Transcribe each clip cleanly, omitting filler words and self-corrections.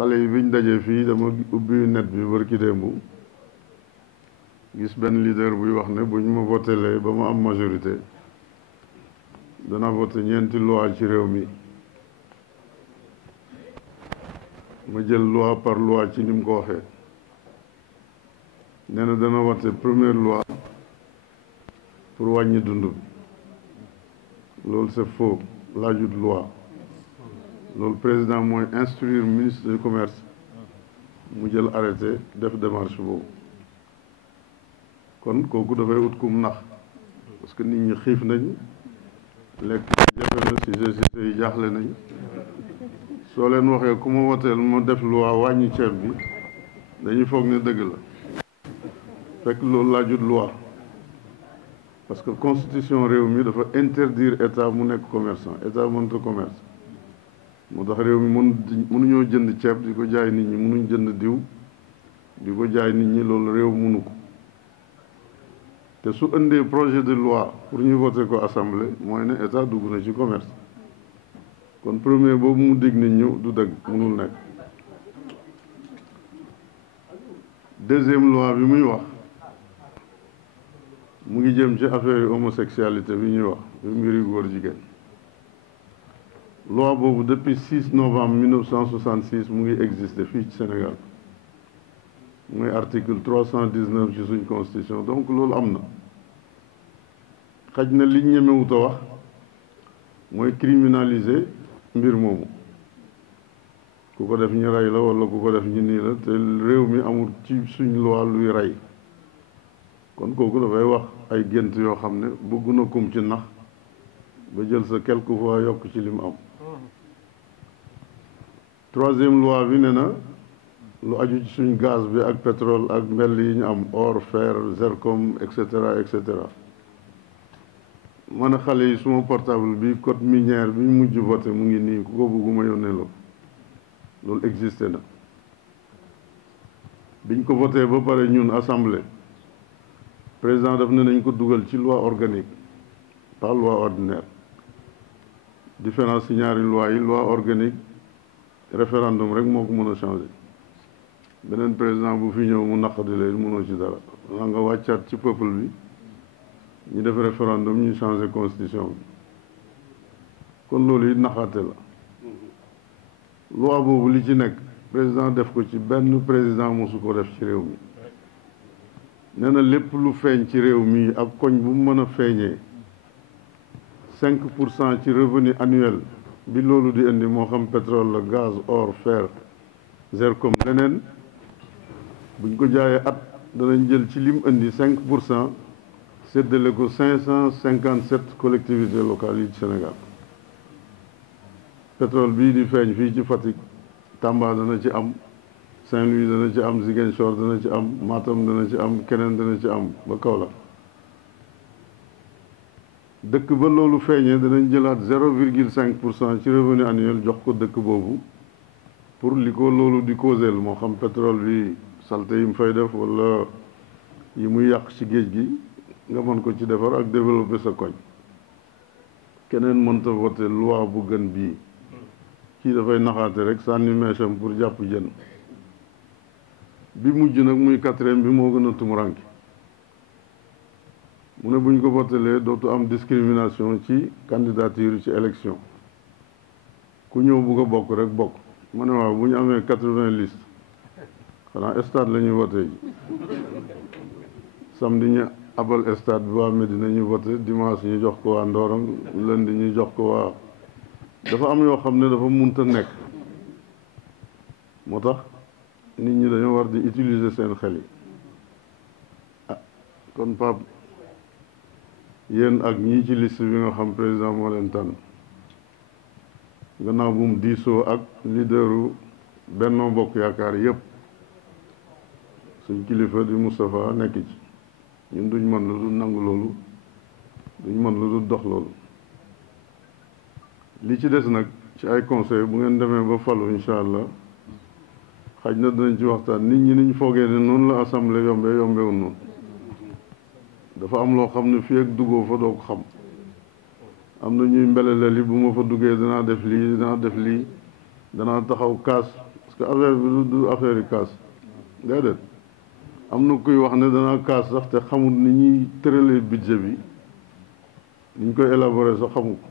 xale yi biñ dajee fii dama ubbi net bi barki démb gis benn leader buy wax ne buñ ma votelee ba ma am majorité dana voté ñeenti loi ci réew mi ma jël loi par loi ci ni mu ko waxee nee na dana voté première loi pour wàññi dund bi loolu c'est faux laajut loi loolu président mooy instruire ministre du commerce mu jël arrêté def démarche boobu kon kooku dafay ut kum nax parce que nit ñi xiif nañ lekk jafe na si société yi jaaxle nañ soo leen waxee ku ma woteel ma def loi wàññi ceeb bi dañuy foog ne dëgg la fekk loolu laajut loi parce que constitution réew mi dafa interdire état mu nekk commerçant état mënta commerce moo tax réew mi mënuñoo jënd ceeb di ko jaay nit ñi mënuñ jënd diw di ko jaay nit ñi loolu réew mënu ko te su indee projet de loi pour ñu voter ko assemblée mooy ne état dugg na ci commerce kon premier boobu mu dig nit ñu du dëgg mënul nekk deuxième loi bi muy wax mu ngi jëm ci affaire homosexualité bi ñuy wax bi mbiri góor jigéen loi boobu depuis 6 novembre 1966 mu ngi existé fii ci Sénégal muy article 319 ci suñ constitution donc loolu am na xaj na liñ ñemewut a wax mooy criminaliser mbir moomu ku ko def ñu rey la walla ku ko def ñu nii la te réew mi amul ci suñ loi luy rey kon kooku dafay wax ay gént yoo xam ne bëgg na kum ci nax ba jël sa quelque fois yokk ci li mu am troisième loi bi ne na lu aju ci suñ gaz bi ak pétrole ak mbell yi ñu am or fer zircon et cetera et cetera man a xale yi suma portable bi code minière bi ñu mujj voté mu ngi nii ku ko bëgguma yónnee la loolu existé na biñ ko voté ba pare ñun assemblée président daf ne nañ ko dugal ci loi organique pas loi ordinaire différence ci ñaari loi yi loi organique référendum rek moo ko mën a changé beneen président bu fi ñëw mu naqadi leen mënoo ci dara waa nga wàccaat ci peuple bi ñu def référendum ñu changé constitution bi kon loolu it naxaate la loi boobu li ci nekk président def ko ci benn président mosu ko def ci réew mi nee na lépp lu feeñ ci réew mi ak koñ bu mu mën a feeñee 5% ci revenu annuel bi loolu di indi moo xam pétrole la gaz or fer zircon leneen buñ ko jaayee at danañ jël ci lim indi 5% séddale ko 557 collectivités locales yi ci Sénégal pétrole bii di feeñ fii ci Fatick Tamba dana ci am Saint-Louis dana ci am Ziguinchor dana ci am Matam dana ci am keneen dana ci am ba Kaolack dëkk ba loolu feeñee danañ jëlaat 0,5% ci revenu annuel jox ko dëkk boobu pour li ko loolu di causel moo xam pétrole bi salte yi mu fay def walla yi muy yàq ci géej gi nga mën ko ci defar ak développer sa koñ keneen mënta voter loi bu gën bii kii dafay naxaate rek sànni meesam pour jàpp jën bi mujj nag muy quatrième bi moo gën a tumuranke mu ne bu ñu ko votelee dootu am discrimination ci candidature ci élection ku ñëw bugg a bokk rek bokk ma ne waaw bu ñu amee 80 listes xanaa stade la ñuy voté ji samedi ñu abal stade bi waa Médina ñu voté dimanche ñu jox ko waa Ndorong lundi ñu jox ko waa dafa am yoo xam ne dafa munta nekk moo tax nit ñi dañoo war di utiliser seen xel yi ah kon Pape yéen ak ñii ci liste bi nga xam président moo leen tànn gannaaw bu mu diisoo ak leaderu Benno Bokk Yaakaar yëpp suñ kilifa di Moustapha nekk ci ñun duñ mën lu dul nangu loolu duñ mën lu dul dox loolu li ci des nag ci ay conseil bu ngeen demee ba falu incha allah xaj na dinañ ci waxtaan nit ñi niñ foogee ne noonu la assemblée yombewul noonu dafa am loo xam ne fii ak duggoo fa doo ko xam am na ñuy mbeleleli bu ma fa duggee danaa def lii danaa taxaw kaas parce que affaire bi du affaire yi kaas déedéet am na kuy wax ne danaa kaas sax te xamul ni ñuy tëralee budget bi ni ñu koy élaborer sax xamu ko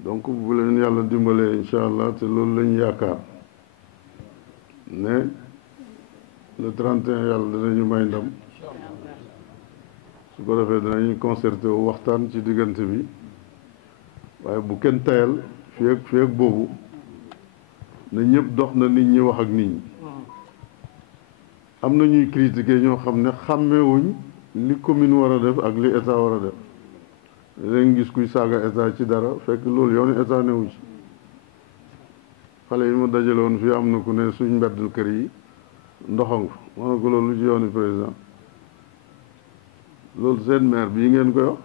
donc bu leen yàlla dimbalee incha allah te loolu lañu yaakaar ne le 31 yàlla danañu may ndam su ko defee danañu concerté wu waxtaan ci diggante bi waaye bu kenn tayal fii ak boobu na ñëpp dox na nit ñi wax ak nit ñi am na ñuy critiquer ñoo xam ne xàmmewuñ li commune war a def ak li état war a def léegi gis kuy saaga état ci dara fekk loolu yoonu état newu ci xale yi ma dajale woon fii am na ku ne suñ mbedd kër yi ndoxang fa ma ne ko loolu ci yoonu président loolu seen maire bii ngeen koy wax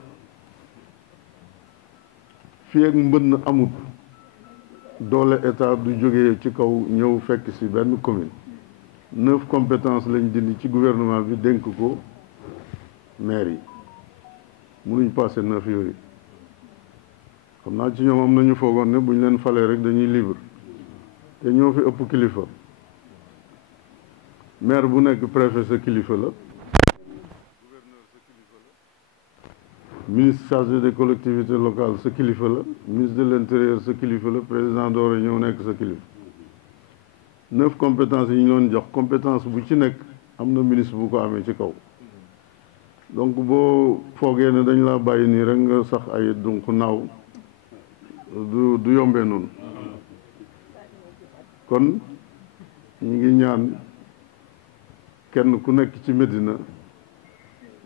fii ak mbënn amut doole état du jógee ci kaw ñëw fekk ci benn commune 9 compétences lañ dindi ci gouvernement bi dénk ko maire yi mënuñ passé 9 yooyu xam naa ci ñoom am nañu foogoon ne bu ñu leen falee rek dañuy libre te ñoo fi ëpp kilifa maire bu nekk préfet sa kilifa la gouverneur sa kilifa la ministre chargé des collectivités locales sa kilifa la ministre de l'intérieur sa kilifa la président doore ñëw nekk sa kilifa 9 compétences yi ñu doon jox compétence bu ci nekk am na ministre bu ko amee ci kaw donc boo foogee ne dañ laa bàyyi nii rek nga sax ay donc naaw du yombee noonu kon ñu ngi ñaan kenn ku nekk ci Médina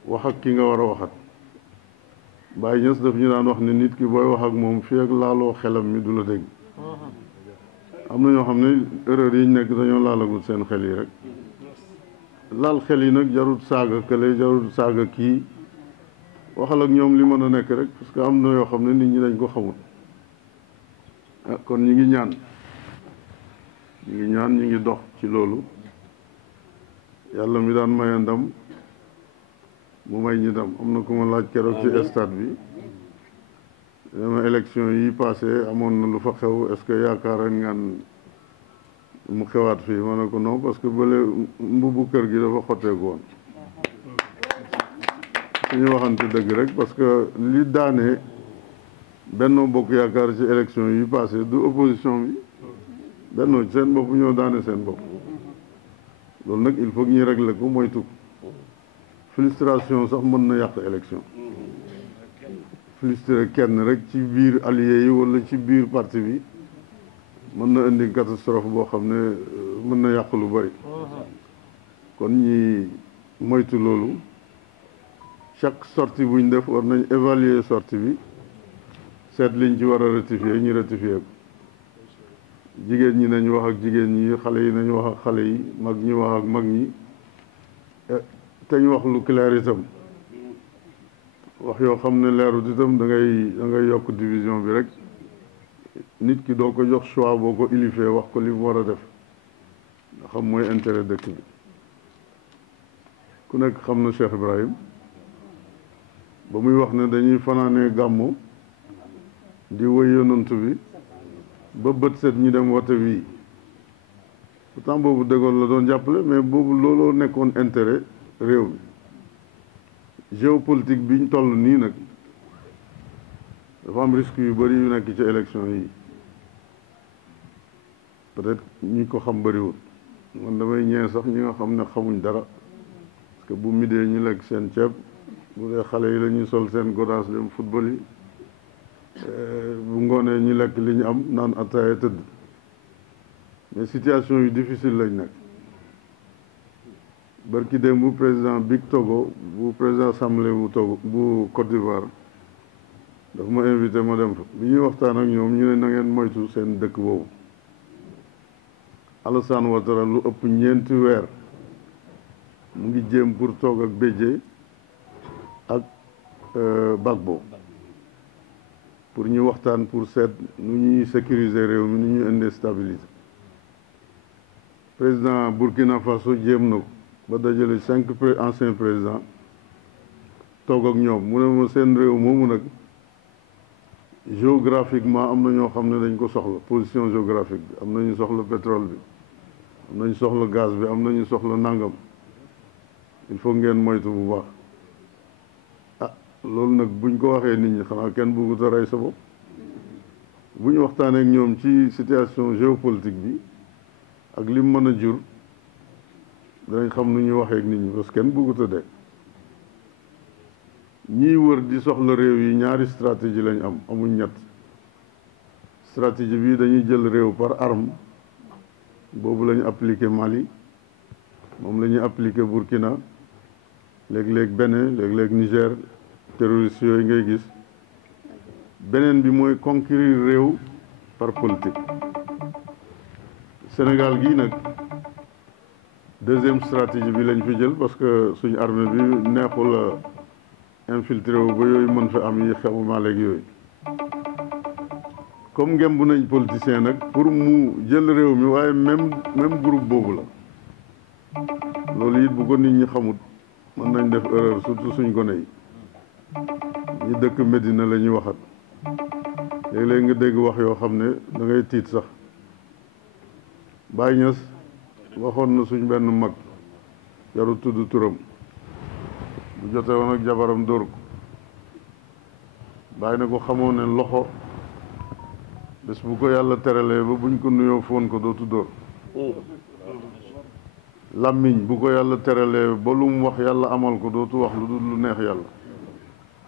wax ak ki nga war a waxat Baye Niass daf ñu daan wax ne nit ki booy wax ak moom fii ak laaloo xelam mi du la dégg am na ñoo xam ne erreur yi ñu nekk dañoo laalagul seen xel yi rek laal xel yi nag jarut saaga kële jarut saaga kii waxal ak ñoom li mën a nekk rek parce que am na yoo xam ne nit ñi dañ ko xamul kon ñi ngi ñaan ñi ngi dox ci loolu yàlla mi daan maye ndam mu may ñi ndam am na ku ma laaj keroog ci stade bi dama élection yi passé amoon na lu fa xew est-ce que yaakaar ngaan mu xewaat fii ma ne ko non parce que bële mbubbu kër gi dafa xotteeku woon suñu waxante dëgg rek parce que li daane Benno Bokk Yaakaar ci élection yi passé du opposition bi Benno ci seen bopp ñoo daane seen bopp loolu nag il faut que ñu régler ko moytu frustration sax mën na yàq élection frustré kenn rek ci biir allié yi wala ci biir parti bi mën na indi catastrophe boo xam ne mën na yàq lu bari kon ñi moytu loolu chaque sortie bu ñu def war nañ évaluer sortie bi seet liñ ci war a rectifier ñu rectifier ko jigéen ñi nañ wax ak jigéen ñi xale yi nañ wax ak xale yi mag ñi wax ak mag ñi te ñu wax lu clair itam wax yoo xam ne leerut itam da ngay yokk division bi rek nit ki doo ko jox choix boo ko ilifee wax ko li mu war a def nga xam mooy intérêt dëkk bi ku nekk xam na Cheikh Ibrahim ba muy wax ne dañuy fanaanee gàmmu di wëy yonant bi ba bët set ñu dem wote wii pourtant boobu dëggoon la doon jàppale mais boobu looloo nekkoon intérêt réew mi géopolitique bi ñu toll nii nag dafa am risque yu bëri yu nekk ci élection yi peut-être ñi ko xam bëriwul man damay ñee sax ñi nga xam ne xamuñ dara parce que bu midee ñu lekk seen ceeb bu dee xale yi la ñuy sol seen godaas dem football yi bu ngoonee ñu lekk li ñu am naan ataaya tëdd mais situation yu difficile lañ nekk barki démb bu président Big Togo bu président assemblée bu Togo bu Côte d'Ivoire daf ma invité ma dem fa bi ñuy waxtaan ak ñoom ñu ne na ngeen moytu seen dëkk boobu Alassane Ouattara lu ëpp 4 weer mu ngi jéem pour toog ak Bédié ak Gbagbo pour ñu waxtaan pour seet nu ñuy sécuriser réew mi nu ñuy indi stabilité président Burkina Faso jéem na ko ba dajale 5 anciens présidents toog ak ñoom mu ne ma seen réew moomu nag géographiquement am na ñoo xam ne dañ ko soxla position géographique bi am nañu soxla pétrole bi am nañu soxla gaz bi am nañu soxla nangam il faut ngeen moytu bu baax ah loolu nag buñ ko waxee nit ñi xanaa kenn bëggut a rey sa bopp bu ñu waxtaanee ak ñoom ci situation géopolitique bi ak lim mën a jur danañ xam nu ñuy waxee ak nit ñi parce que kenn bëggut a dee ñiy wër di soxla réew yi ñaari stratégie lañ am amuñ ñett stratégie bi dañuy jël réew par arme boobu la ñu appliqué Mali moom la ñuy appliqué Burkina léeg-léeg Bénin léeg-léeg Niger terroristes yooyu ngay gis beneen bi mooy conquérir réew par politique Sénégal gii nag deuxième stratégie bi lañ fi jël parce que suñu armée bi neexul infiltré wu ba yooyu mën fa am yi xew Mali yooyu comme ngemb nañ politicien nag pour mu jël réew mi waaye même groupe boobu la loolu it bu ko nit ñi xamut mën nañ def erreur surtout suñ gone yi ñi dëkk Médina la ñuy waxat léeg-léeg nga dégg wax yoo xam ne da ngay tiit sax Baye Niass waxoon na suñ benn mag jarul tudd turam bu jotee woon ak jabaram dóor ko bàyyi na ko xamoo ne loxo bés bu ko yàlla teralee ba buñ ko nuyoo foon ko dootu dóor làmmiñ bu ko yàlla teralee ba lu mu wax yàlla amal ko dootu wax lu dul lu neex yàlla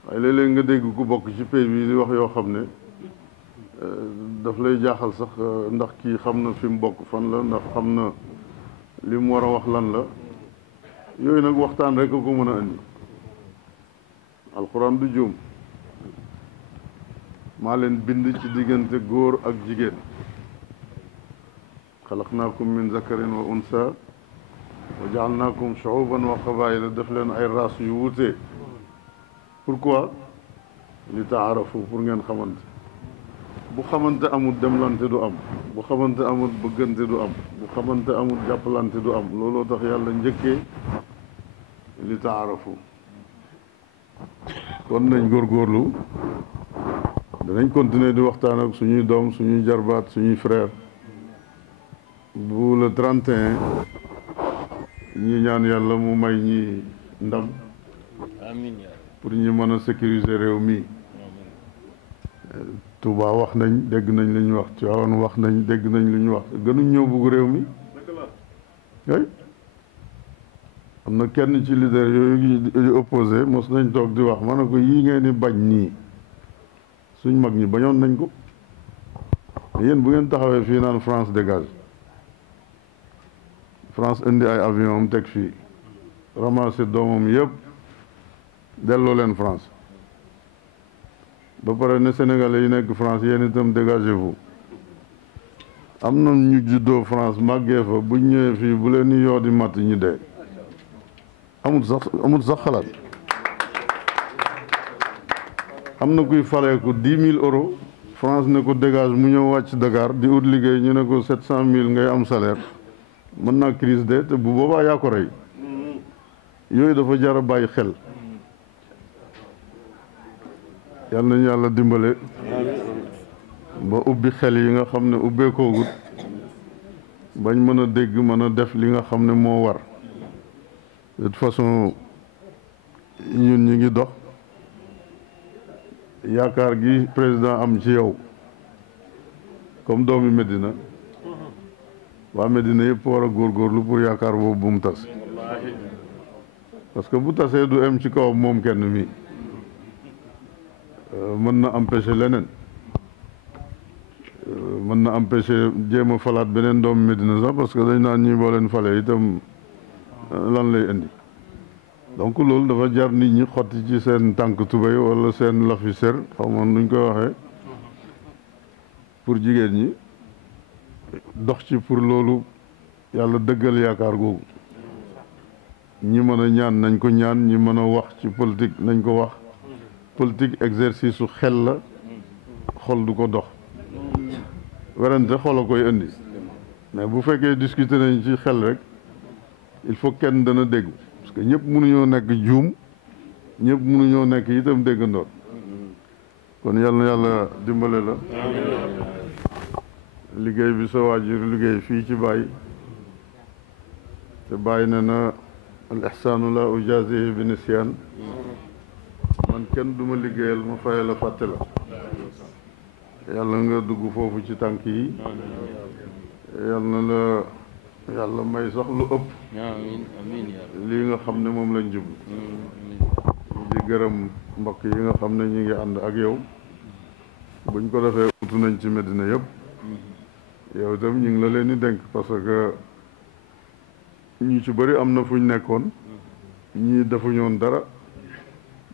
waaye léeg-léeg nga dégg ku bokk ci pays bi di wax yoo xam ne daf lay jaaxal sax ndax kii xam na fi mu bokk fan la ndax xam na li mu war a wax lan la yooyu nag waxtaan rek a ko mën a andi alxuraan du juum maa leen bind ci diggante góor ak jigéen xalaqnaakum min zakarin wa unsa wa jaalnaakum shuuban wa qabaila def leen ay race yu wuute pourquoi li taarafu pour ngeen xamante bu xamante amul demlante du am bu xamante amul bëggante du am bu xamante amul jàppalante du am looloo tax yàlla njëkkee li taarafu kon nañ góorgóorlu danañ continuer di waxtaan ak suñuy doom suñuy jarbaat suñuy frère bu le 31 ñi ñaan yàlla mu may ñi ndam pour ñu mën a sécuriser réew mi Touba wax nañ dégg nañ li ñu wax Tivaouane wax nañ dégg nañ li ñu wax gënuñ ñëw bugg réew mi ay am na kenn ci leader yooyu opposé mos nañ toog di wax ma ne ko yii ngeen di bañ nii suñ mag ñi bañoon nañ ko yéen bu ngeen taxawee fii naan France dégage France indi ay avion am teg fii ramassé doomam yëpp delloo leen France ba pare ne Sénégalais yi nekk France yéen itam dégagez-vous am na ñu juddoo France màggee fa buñ ñëwee fii bu leen ni yoo di matt ñu dee amul sax xalaat am na kuy faleeku 10 000 euros France ne ko dégage mu ñëw wàcc Dakar di ut liggéey ñu ne ko 700 000 ngay am salaire mën naa crise de te bu boobaa yaa ko rey yooyu dafa jar a bàyyi xel yal nañu yàlla dimbale ba ubbi xel yi nga xam ne ubbeekoogut bañ mën a dégg mën a def li nga xam ne moo war de toute façon ñun ñi ngi dox yaakaar gi président am ci yow comme doomi Medina waa Medina yëpp war a góorgóorlu pour yaakaar boobu bu mu tas parce que bu tasee du em ci kawam moom kenn mi mën na empêcher leneen mën na empêcher jéem a falaat beneen doomu Medina sax parce que dañ naan ñi boo leen fale itam lan lay indi donc loolu dafa jar nit ñi xotti ci seen tànk tubéy wala seen lafi ser xaw ma nuñ koy waxee pour jigéen ñi dox ci pour loolu yàlla dëggal yaakaar googu ñi mën a ñaan nañ ko ñaan ñi mën a wax ci politique nañ ko wax politique exercice su xel la xol du ko dox werante xol a koy indi mais bu fekkee discuter nañ ci xel rek il faut kenn dana dégg parce que ñëpp mënuñoo nekk juum ñëpp mënuñoo nekk itam déggandoor kon yal na yàlla dimbale la liggéey bi sa waajur liggéey fii ci Baye te Baye ne na al ihsaanu la ujazihi bi nisyaan man kenn duma liggéeyal ma faye la fàtte la yàlla nga dugg foofu ci tànk yi yal na la yàlla may sax lu ëpp lii nga xam ne moom lañ jublu di gërëm mbokk yi nga xam ne ñu ngi ànd ak yow buñ ko defee utu nañ ci Medina yëpp yow itam ñu ngi la leen di dénk parce que ñu ci bëri am na fu ñu nekkoon ñii defuñoon dara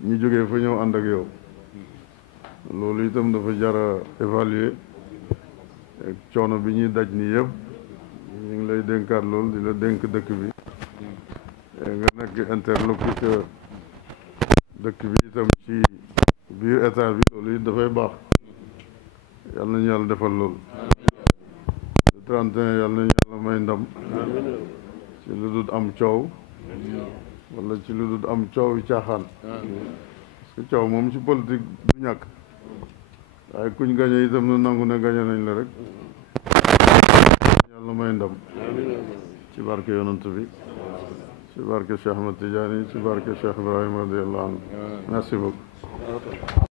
ñi jógee fa ñëw ànd ak yow loolu itam dafa jara évaluer ak coono bi ñuy daj nii yëpp ñu ngi lay dénkaat loolu di la dénk dëkk bi nga nekk interlocuteur dëkk bi itam ci biir état bi loolu it dafay baax yal nañu yàlla defal loolu le 31 yal nañu yàlla may ndam ci lu dul am coow wala ci lu dul am coow caaxaan parce que coow moom ci politique du ñàkk waaye kuñ gañe itam na nangu ne gañe nañ la rek yàlla may ndam ci barke yonent bi ci barke Cheikh Ahmed Tidiane ci barke Cheikh Ibrahima radiyallahu anhu merci beaucoup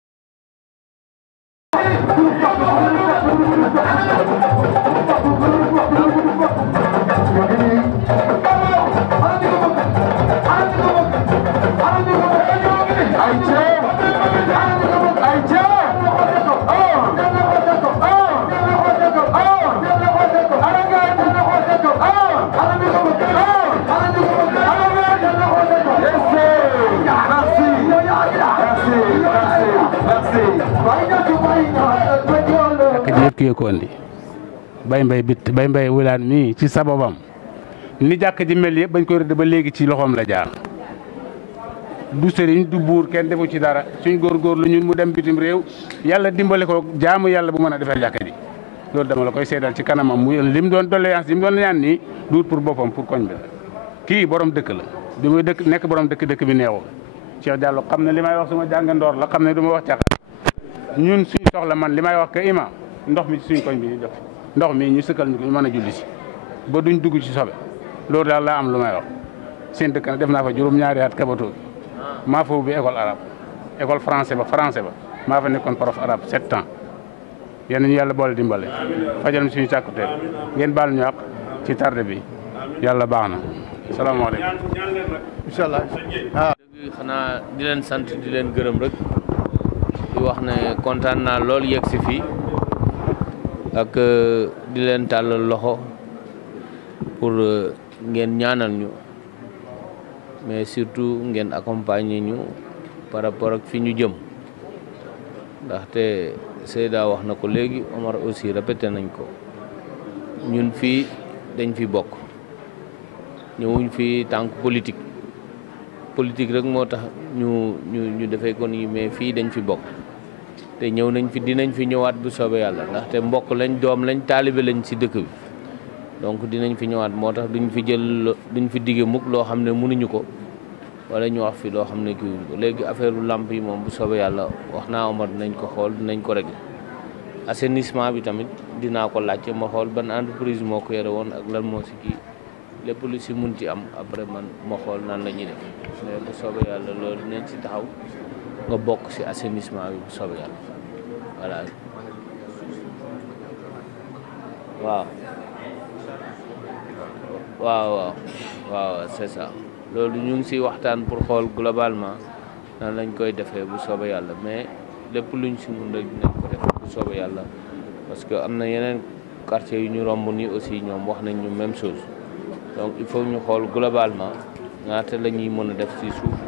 ñëpp kii ko andi bay mbay wulaan mii ci sababam ni jàkk ji mel yëpp bañ koy rëdd ba léegi ci loxoom la jaar du sëriñ du buur kenn defu ci dara suñ góorgóorlu ñun mu dem bitim réew yàlla dimbale ko jaamu yàlla bu mën a defar jàkk ji loolu dama la koy seedal ci kanamam mu lim doon doléance li mu doon ñaan nii duut pour boppam pour koñ bi kii borom dëkk la bi muy dëkk nekk borom dëkk bi neexul Cheikh Diallo xam ne li may wax suma jàngandoor la xam ne du ma wax caaxaan ñun suñ soxla man li may wax que ima ndox mi ci suñ koñ bi ñu def ndox mi ñu sëkkal ñu ko ñu mën a julli si ba duñ dugg ci sobe loolu daal laa am lu may wax seen dëkk nag def naa fa juróom-ñaari at kabatoo bi maa fa ubbi école arabe école français ba maa fa nekkoon prof arabe 7 ans yéen ñu yàlla boole dimbale fajal mi suñu càkkuteel ngeen baal ñu àq ci tardé bi yàlla baax na salaamaaleykum incha allah xanaa di leen sant di leen gërëm rek di wax ne kontaan naa lool yegg si fii ak di leen tàllal loxo pour ngeen ñaanal ñu mais surtout ngeen accompagner ñu par rapport ak fi ñu jëm ndaxte Seyda wax na ko léegi Omar aussi répété nañ ko ñun fii dañ fi bokk ñëwuñ fi tànk politique rek moo tax ñu defee ko nii mais fii dañ fi bokk te ñëw nañ fi dinañ fi ñëwaat bu soobee yàlla ndaxte mbokk lañ doom lañ taalibe lañ ci dëkk bi donc dinañ fi ñëwaat moo tax duñ fi dige mukk loo xam ne mënuñu ko wala ñu wax fi loo xam ne kiiwuñ ko léegi affaire u lamp yi moom bu soobee yàlla wax naa Omar dinañ ko xool dinañ ko régler assainissement bi tamit dinaa ko laajte ma xool ban entreprise moo ko yore woon ak lan moo si kii lépp lu si munti am après man ma xool nan la ñuy def mais bu soobee yàlla loolu dinañ si taxaw nga bokk si assainissement bi bu soobee yàlla voilà waaw c'est ça loolu ñu ngi si waxtaan pour xool globalement nan lañ koy defee bu soobee yàlla mais lépp luñ si mun rek dinañ ko def bu soobee yàlla parce que am na yeneen quartier yu ñu romb nii aussi ñoom wax nañ ñu même chose donc il faut ñu xool globalement ñaata la ñuy mën a def ci suuf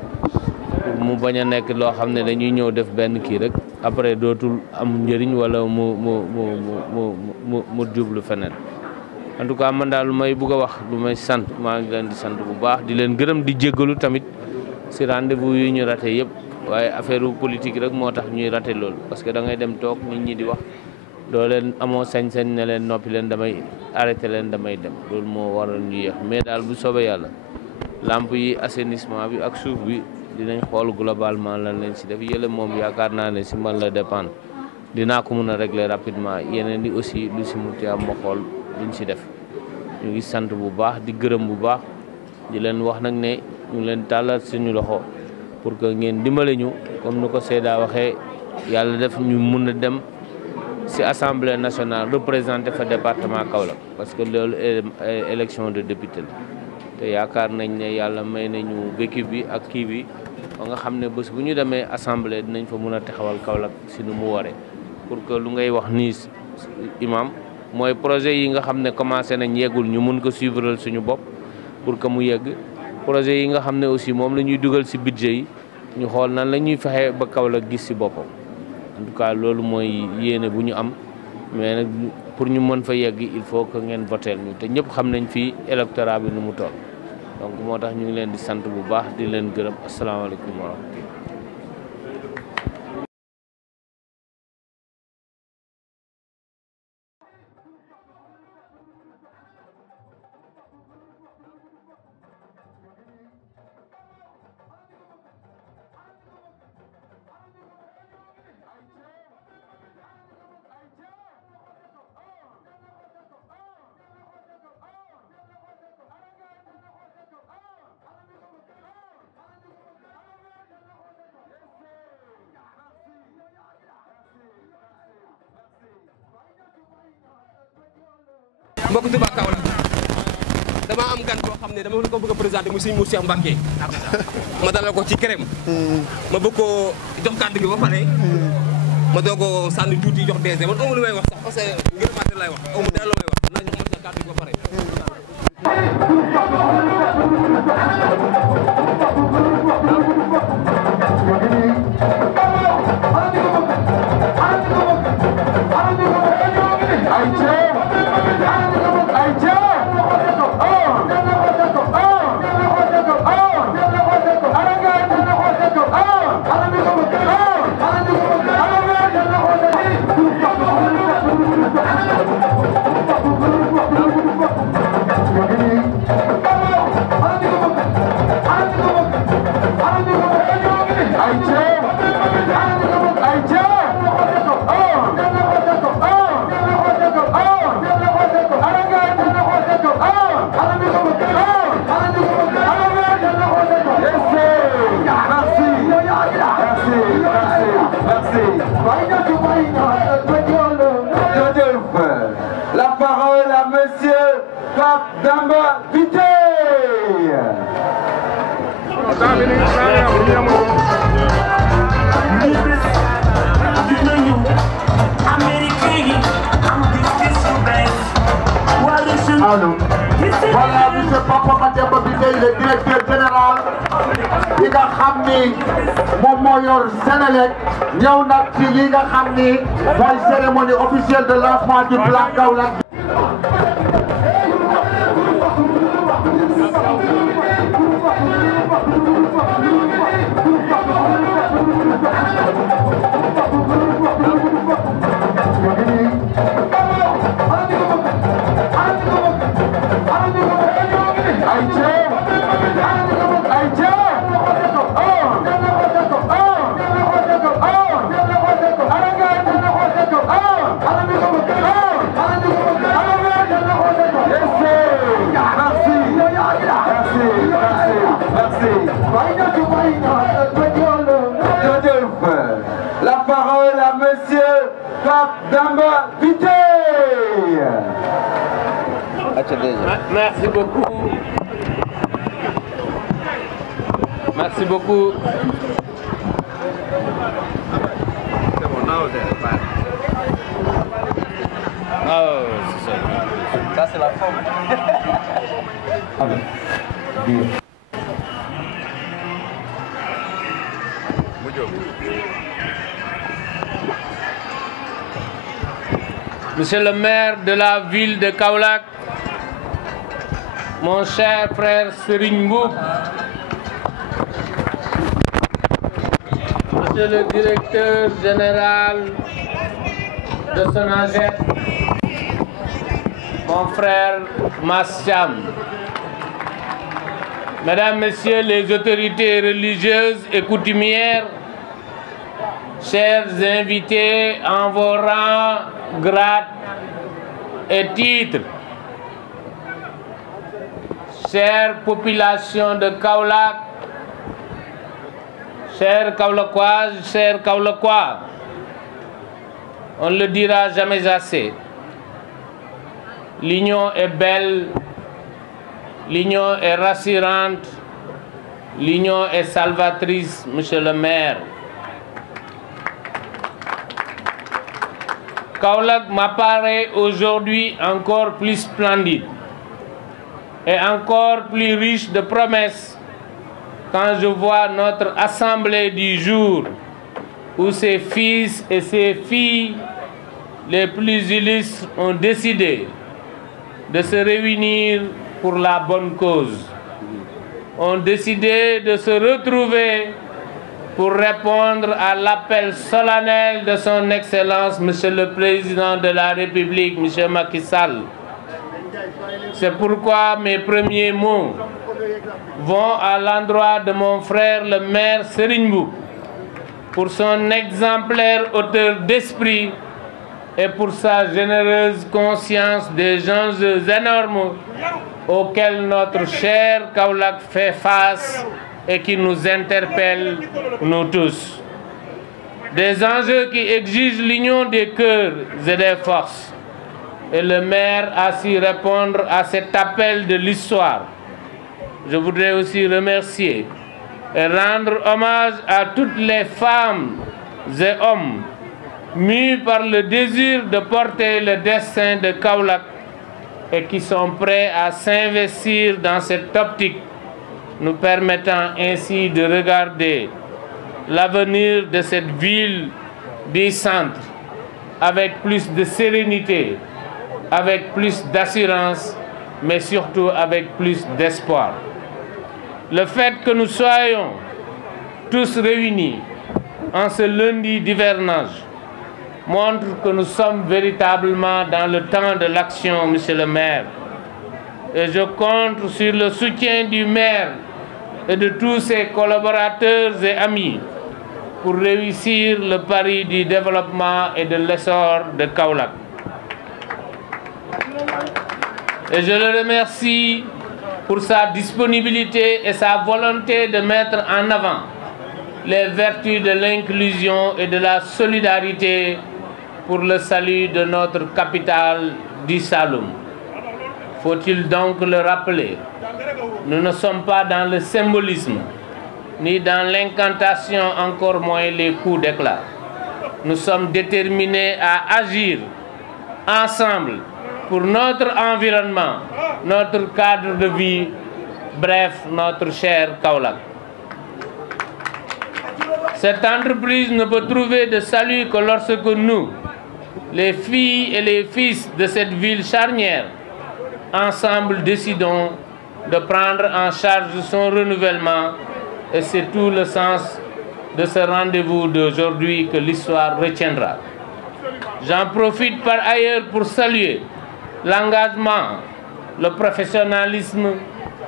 pour mu bañ a nekk loo xam ne dañuy ñëw def benn kii rek après dootul am njëriñ wala mu jublu feneen en tout cas man daal lu may bugg a wax lu may sant maa ngi leen di sant bu baax di leen gërëm di jéggalu tamit ci rendez-vous yu ñu raté yëpp waaye affaire politique rek moo tax ñuy raté loolu parce que da ngay dem toog nit ñi di wax doo leen amoo sañ-sañ ne leen noppi leen damay arrêté leen damay dem loolu moo waral ñu yéex mais daal bu soobee yàlla lamp yi assainissement bi ak suuf bi dinañ xool globalement lan lañ si def yële moom yaakaar naa ne si man la dépendre dinaa ko mën a régler rapidement yeneen di aussi lu si muti am ma xool luñ si def ñu ngi sant bu baax di gërëm bu baax di leen wax nag ne ñu ngi leen tàllal suñu loxo pour que ngeen dimbale ñu comme ni ko Seyda waxee yàlla def ñu mun a dem si assemblée nationale représenté fa département Kaolack parce que loolu élection de député la te yaakaar nañ ne yàlla may nañu vécu bi ak kii bi ba nga xam ne bés bu ñu demee assemblée dinañ fa mun a taxawal Kaolack si nu mu waree pour que lu ngay wax nii imam mooy projet yi nga xam ne commencé nañ yeggul ñu mun ko suivre suñu bopp pour que mu yegg projet yi nga xam ne aussi moom la ñuy dugal si budget yi ñu xool nan la ñuy fexe ba Kaolack gis si boppam en tout cas loolu mooy yéene bu ñu am mais nag pour ñu mën fa yegg il faut que ngeen voteel ñu te ñëpp xam nañ fii électorat bi nu mu toll donc moo tax ñu ngi leen di sant bu baax di leen gërëm asalaamaaleykum wa rahmatulah. mbokk Touba Kaolack dama am gan boo xam ne dama ko bëgg a présenté muy sëñ Mour Cheikh Mbacké ma dalal ko ci këram ma bëgg koo jox kàddu gi ba pare ma doog ko sànni tuuti jox DG man amu lu may wax sax parce que ngërëmaate lay wax amu dara lu may wax naa jox ma sa kàddu gi ba pare La parole à monsieur Pape Damba Bitèye. Allô. Voilà monsieur Papa Damba Bitèye, le directeur général yi nga xam ni moom moo yor Sénélec ñëw nag ci yi nga xam ni mooy cérémonie officielle de lancement du plan Kaolack. La parole à monsieur Pape Damba Bitèye. Merci beaucoup. Merci beaucoup. C'est bon, now Oh, c'est ça. ça c'est la forme. Monsieur le maire de la ville de Kaolack, mon cher frère Serigne Mboup, Monsieur le directeur général de Sonaged, mon frère Mass Thiam, Mesdames, Messieurs les autorités religieuses et coutumières, chers invités en vos rangs, grades et titres, chère population de Kaolack, chères Kaolackoises, chers Kaolackois, on ne le dira jamais assez. L'union est belle, l'union est rassurante, l'union est salvatrice, monsieur le maire. Kaolack m'apparaît aujourd'hui encore plus splendide et encore plus riche de promesses quand je vois notre assemblée du jour où ses fils et ses filles les plus illustres ont décidé de se réunir pour la bonne cause, ont décidé de se retrouver pour répondre à l'appel solennel de son Excellence, Monsieur le Président de la République, Monsieur Macky Sall. C'est pourquoi mes premiers mots vont à l'endroit de mon frère le maire Serigne Mboup pour son exemplaire hauteur d'esprit et pour sa généreuse conscience des enjeux énormes auxquels notre cher Kaolack fait face et qui nous interpellent, nous tous. Des enjeux qui exigent l'union des cœurs et des forces. Et le maire a su répondre à cet appel de l'histoire. Je voudrais aussi remercier et rendre hommage à toutes les femmes et hommes mus par le désir de porter le destin de Kaolack et qui sont prêts à s'investir dans cette optique, nous permettant ainsi de regarder l'avenir de cette ville du centre avec plus de sérénité, avec plus d'assurance, mais surtout avec plus d'espoir. Le fait que nous soyons tous réunis en ce lundi d'hivernage montre que nous sommes véritablement dans le temps de l'action, monsieur le maire. Et je compte sur le soutien du maire et de tous ses collaborateurs et amis pour réussir le pari du développement et de l'essor de Kaolack. Et je le remercie pour sa disponibilité et sa volonté de mettre en avant les vertus de l'inclusion et de la solidarité pour le salut de notre capitale du Saloum. Faut-il donc le rappeler? Nous ne sommes pas dans le symbolisme, ni dans l'incantation, encore moins les coups d'éclat. Nous sommes déterminés à agir ensemble pour notre environnement, notre cadre de vie, bref, notre cher Kaolack. Cette entreprise ne peut trouver de salut que lorsque nous, les filles et les fils de cette ville charnière, ensemble décidons de prendre en charge son renouvellement, et c'est tout le sens de ce rendez-vous d'aujourd'hui que l'histoire retiendra. J'en profite par ailleurs pour saluer l'engagement, le professionnalisme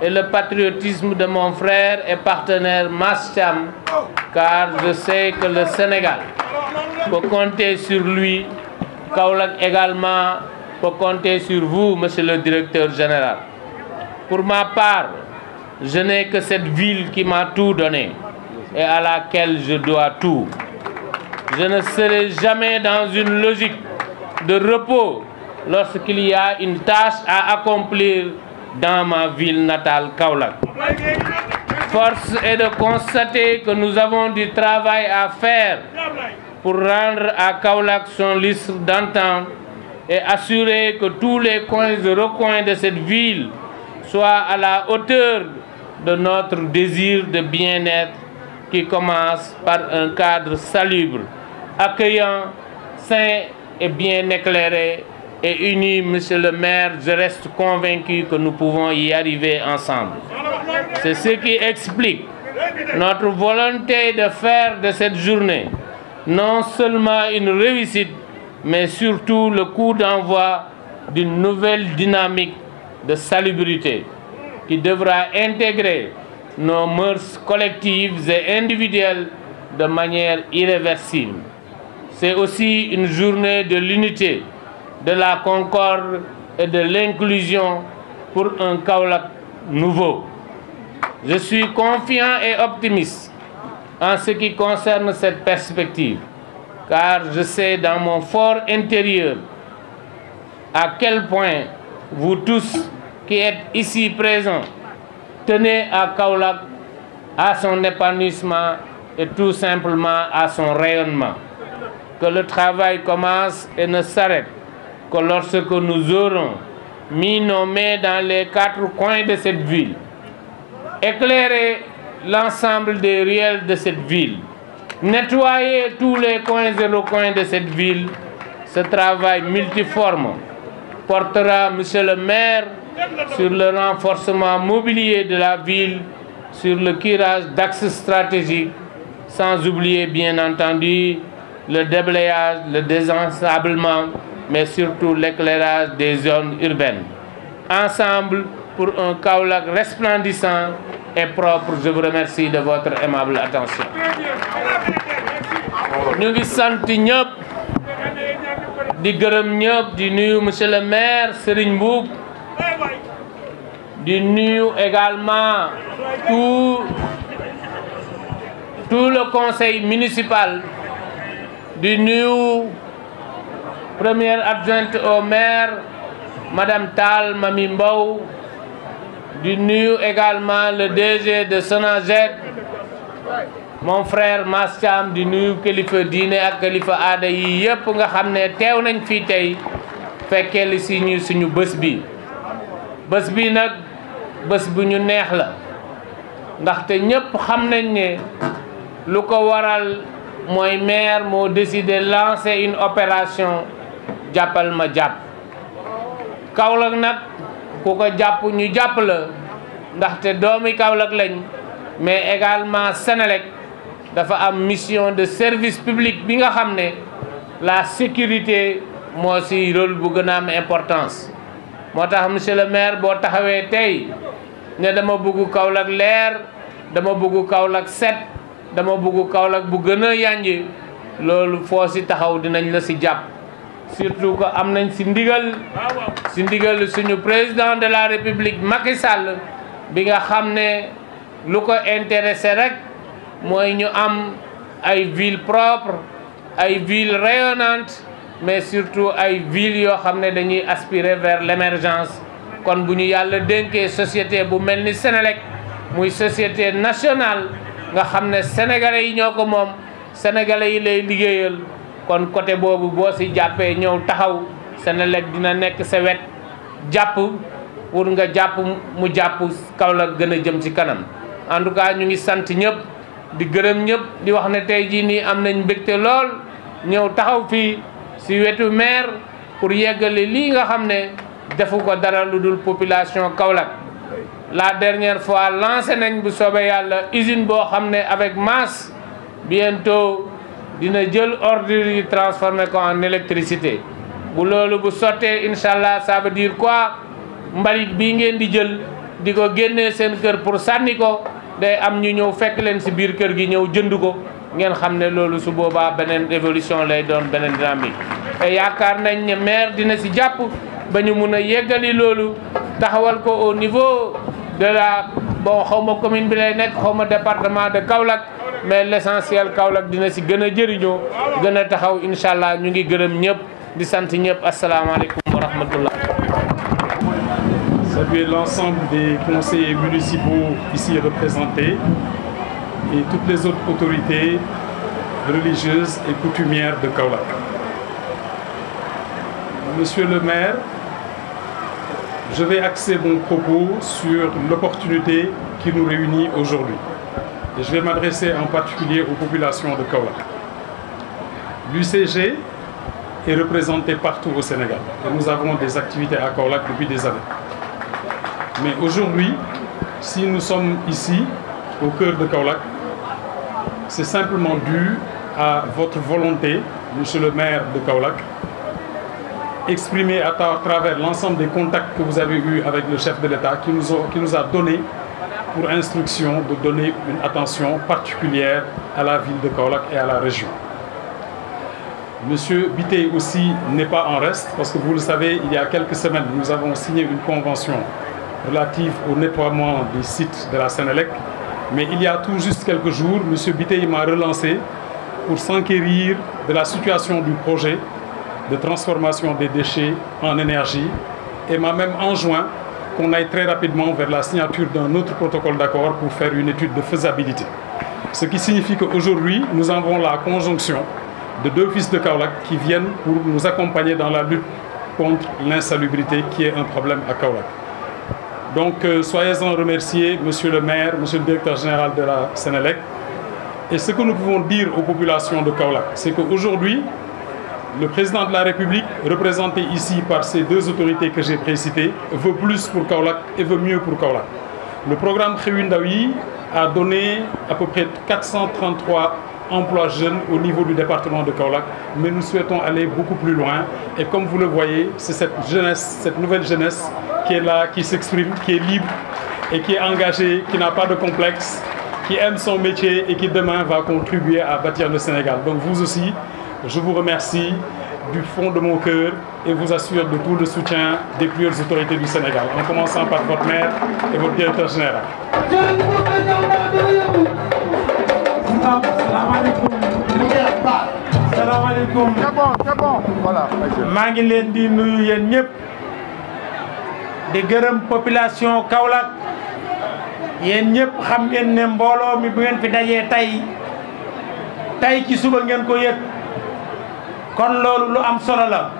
et le patriotisme de mon frère et partenaire Mass Thiam, car je sais que le Sénégal peut compter sur lui, Kaolack également peut compter sur vous, monsieur le directeur général. Pour ma part, je n'ai que cette ville qui m'a tout donné et à laquelle je dois tout. Je ne serai jamais dans une logique de repos lorsqu'il y a une tâche à accomplir dans ma ville natale, Kaolack. Force est de constater que nous avons du travail à faire pour rendre à Kaolack son lustre d'antan et assurer que tous les coins et recoins de cette ville soient à la hauteur de notre désir de bien-être qui commence par un cadre salubre, accueillant, sain et bien éclairé et uni, monsieur le maire. Je reste convaincu que nous pouvons y arriver ensemble. C'est ce qui explique notre volonté de faire de cette journée non seulement une réussite, mais surtout le coup d'envoi d'une nouvelle dynamique de salubrité qui devra intégrer nos mœurs collectives et individuelles de manière irréversible. C'est aussi une journée de l'unité, de la concorde et de l'inclusion pour un Kaolack nouveau. Je suis confiant et optimiste en ce qui concerne cette perspective, car je sais dans mon fort intérieur à quel point vous tous qui êtes ici présents tenez à Kaolack, à son épanouissement et tout simplement à son rayonnement. Que le travail commence et ne s'arrête que lorsque nous aurons mis nos mains dans les 4 coins de cette ville, éclairer l'ensemble des ruelles de cette ville, nettoyer tous les coins et recoins de cette ville. Ce travail multiforme portera, Monsieur le maire, sur le renforcement mobilier de la ville, sur le curage d'axes stratégiques, sans oublier bien entendu le déblayage, le désensablement, mais surtout l'éclairage des zones urbaines. Ensemble, pour un Kaolack resplendissant et propre, je vous remercie de votre aimable attention. Ñu ngi sant ñëpp di gërëm ñëpp di nuyu monsieur le maire Serigne Mboup di nuyu également tout le conseil municipal, di nuyu première adjointe au maire Madame Tall Mami Mbow, di nuyu également le DG de Sonaged mon frère Mass Thiam, di nuyu kilifa diine ak kilifa aada yi yépp nga xam ne teew nañ fii tey fekkee li si ñu suñu bés bi nag bés bu ñu neex la ndaxte ñépp xam nañ ne lu ko waral mooy maire moo décidé lancer une opération jàppal ma jàpp Kaolack nag ku ko jàpp ñu jàpp la ndaxte doomi Kaolack lañ mais également Senelec dafa am mission de service public bi nga xam ne la sécurité moo ci rôle bu gën a am importance moo tax monsieur le maire boo taxawee tey ne dama bëgg Kaolack leer dama bëgg Kaolack set dama bëgg Kaolack bu gën a yànji loolu foo ci taxaw dinañ la ci jàpp surtout que am nañ ci ndigal suñu président de la république Macky Sall bi nga xam ne lu ko intéressé rek mooy ñu am ay villes propres ay villes rayonnantes mais surtout ay villes yoo xam ne dañuy aspirer vers l'émergence kon bu ñu yàlla dénkee société bu mel ni Senelec muy société nationale nga xam ne sénégalais yi ñoo ko moom sénégalais yi lay liggéeyal kon côté boobu boo ci jàppee ñëw taxaw Senelec dina nekk sa wet jàpp pour nga jàpp mu jàpp Kaolack gën a jëm ci kanam en tout cas ñu ngi sant ñëpp di gërëm ñëpp di wax ne tey jii nii am nañ mbégte lool ñëw taxaw fii ci wetu maire pour yeggale lii nga xam ne defu ko dara lu dul population Kaolack la dernière fois lancé nañ bu soobee yàlla usine boo xam ne avec masse bientôt dina jël ordures yi transformé ko en électricité bu loolu bu sottee incha allah ça veut dire quoi mbalit bii ngeen di jël di ko génnee seen kër pour sànni ko day am ñu ñëw fekk leen ci biir kër gi ñëw jënd ko ngeen xam ne loolu su boobaa beneen évolution lay doon beneen dynamique te yaakaar nañ ne maire dina ci jàpp ba ñu mun a yeggali loolu taxawal ko au niveau de la xawma commune bi lay nekk xawma département de Kaolack mais l'essentiel Kaolack dina ci gën a jëriñoo gën a taxaw incha allah ñu ngi gërëm ñëpp di sant ñëpp asalaamaaleykum wa rahmatullah. Saluer l'ensemble des conseillers municipaux ici représentés et toutes les autres autorités religieuses et coutumières de Kaolack. Monsieur le maire, je vais axer mon propos sur l'opportunité qui nous réunit aujourd'hui. Et je vais m'adresser en particulier aux populations de Kaolack. L'UCG est représenté partout au Sénégal et nous avons des activités à Kaolack depuis des années. Mais aujourd'hui, si nous sommes ici, au cœur de Kaolack, c'est simplement dû à votre volonté, monsieur le maire de Kaolack, exprimée à travers l'ensemble des contacts que vous avez eus avec le chef de l'État, qui nous a donné pour instruction de donner une attention particulière à la ville de Kaolack et à la région. Monsieur Biteye aussi n'est pas en reste parce que vous le savez, il y a quelques semaines, nous avons signé une convention relative au nettoiement des sites de la Sénélec. Mais il y a tout juste quelques jours, monsieur Biteye m'a relancé pour s'enquérir de la situation du projet de transformation des déchets en énergie et m'a même enjoint qu'on aille très rapidement vers la signature d'un autre protocole d'accord pour faire une étude de faisabilité. Ce qui signifie qu'aujourd'hui, nous avons la conjonction de deux fils de Kaolack qui viennent pour nous accompagner dans la lutte contre l'insalubrité qui est un problème à Kaolack. Donc soyez-en remerciés, monsieur le maire, monsieur le directeur général de la Sénélec. Et ce que nous pouvons dire aux populations de Kaolack, c'est qu'aujourd'hui, le président de la République, représenté ici par ces deux autorités que j'ai précitées, veut plus pour Kaolack et veut mieux pour Kaolack. Le programme Xëyu Ndaw yi a donné à peu près 433 emplois jeunes au niveau du département de Kaolack, mais nous souhaitons aller beaucoup plus loin. Et comme vous le voyez, c'est cette jeunesse, cette nouvelle jeunesse qui est là, qui s'exprime, qui est libre et qui est engagée, qui n'a pas de complexe, qui aime son métier et qui demain va contribuer à bâtir le Sénégal. Donc vous aussi, je vous remercie du fond de mon cœur et vous assure de tout le soutien des plus hautes autorités du Sénégal, en commençant par votre maire et votre directeur général. salaamaaleykum. C'est bon. Voilà. maa ngi leen di nuyu yéen ñëpp di gërëm population Kaolack yéen ñëpp xam ngeen ne mbooloo mi bu ngeen fi dajee tey ci suba ngeen ko yëg kon loolu lu am solo la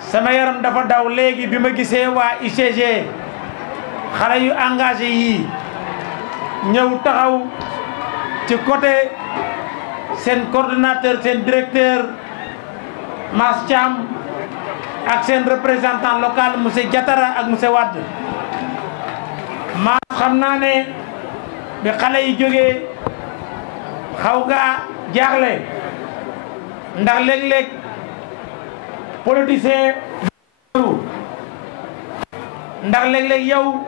sama yaram dafa daw léegi bi ma gisee waa UCG xale yu engagé yi ñëw taxaw ci côté seen coordonnateur seen directeur Mass Thiam ak seen représentant local monsieur Diatara ak monsieur Wade Mass xam naa ne bi xale yi jógee xaw nga jaaxle ndax léeg-léeg politicien ndax léeg-léeg yow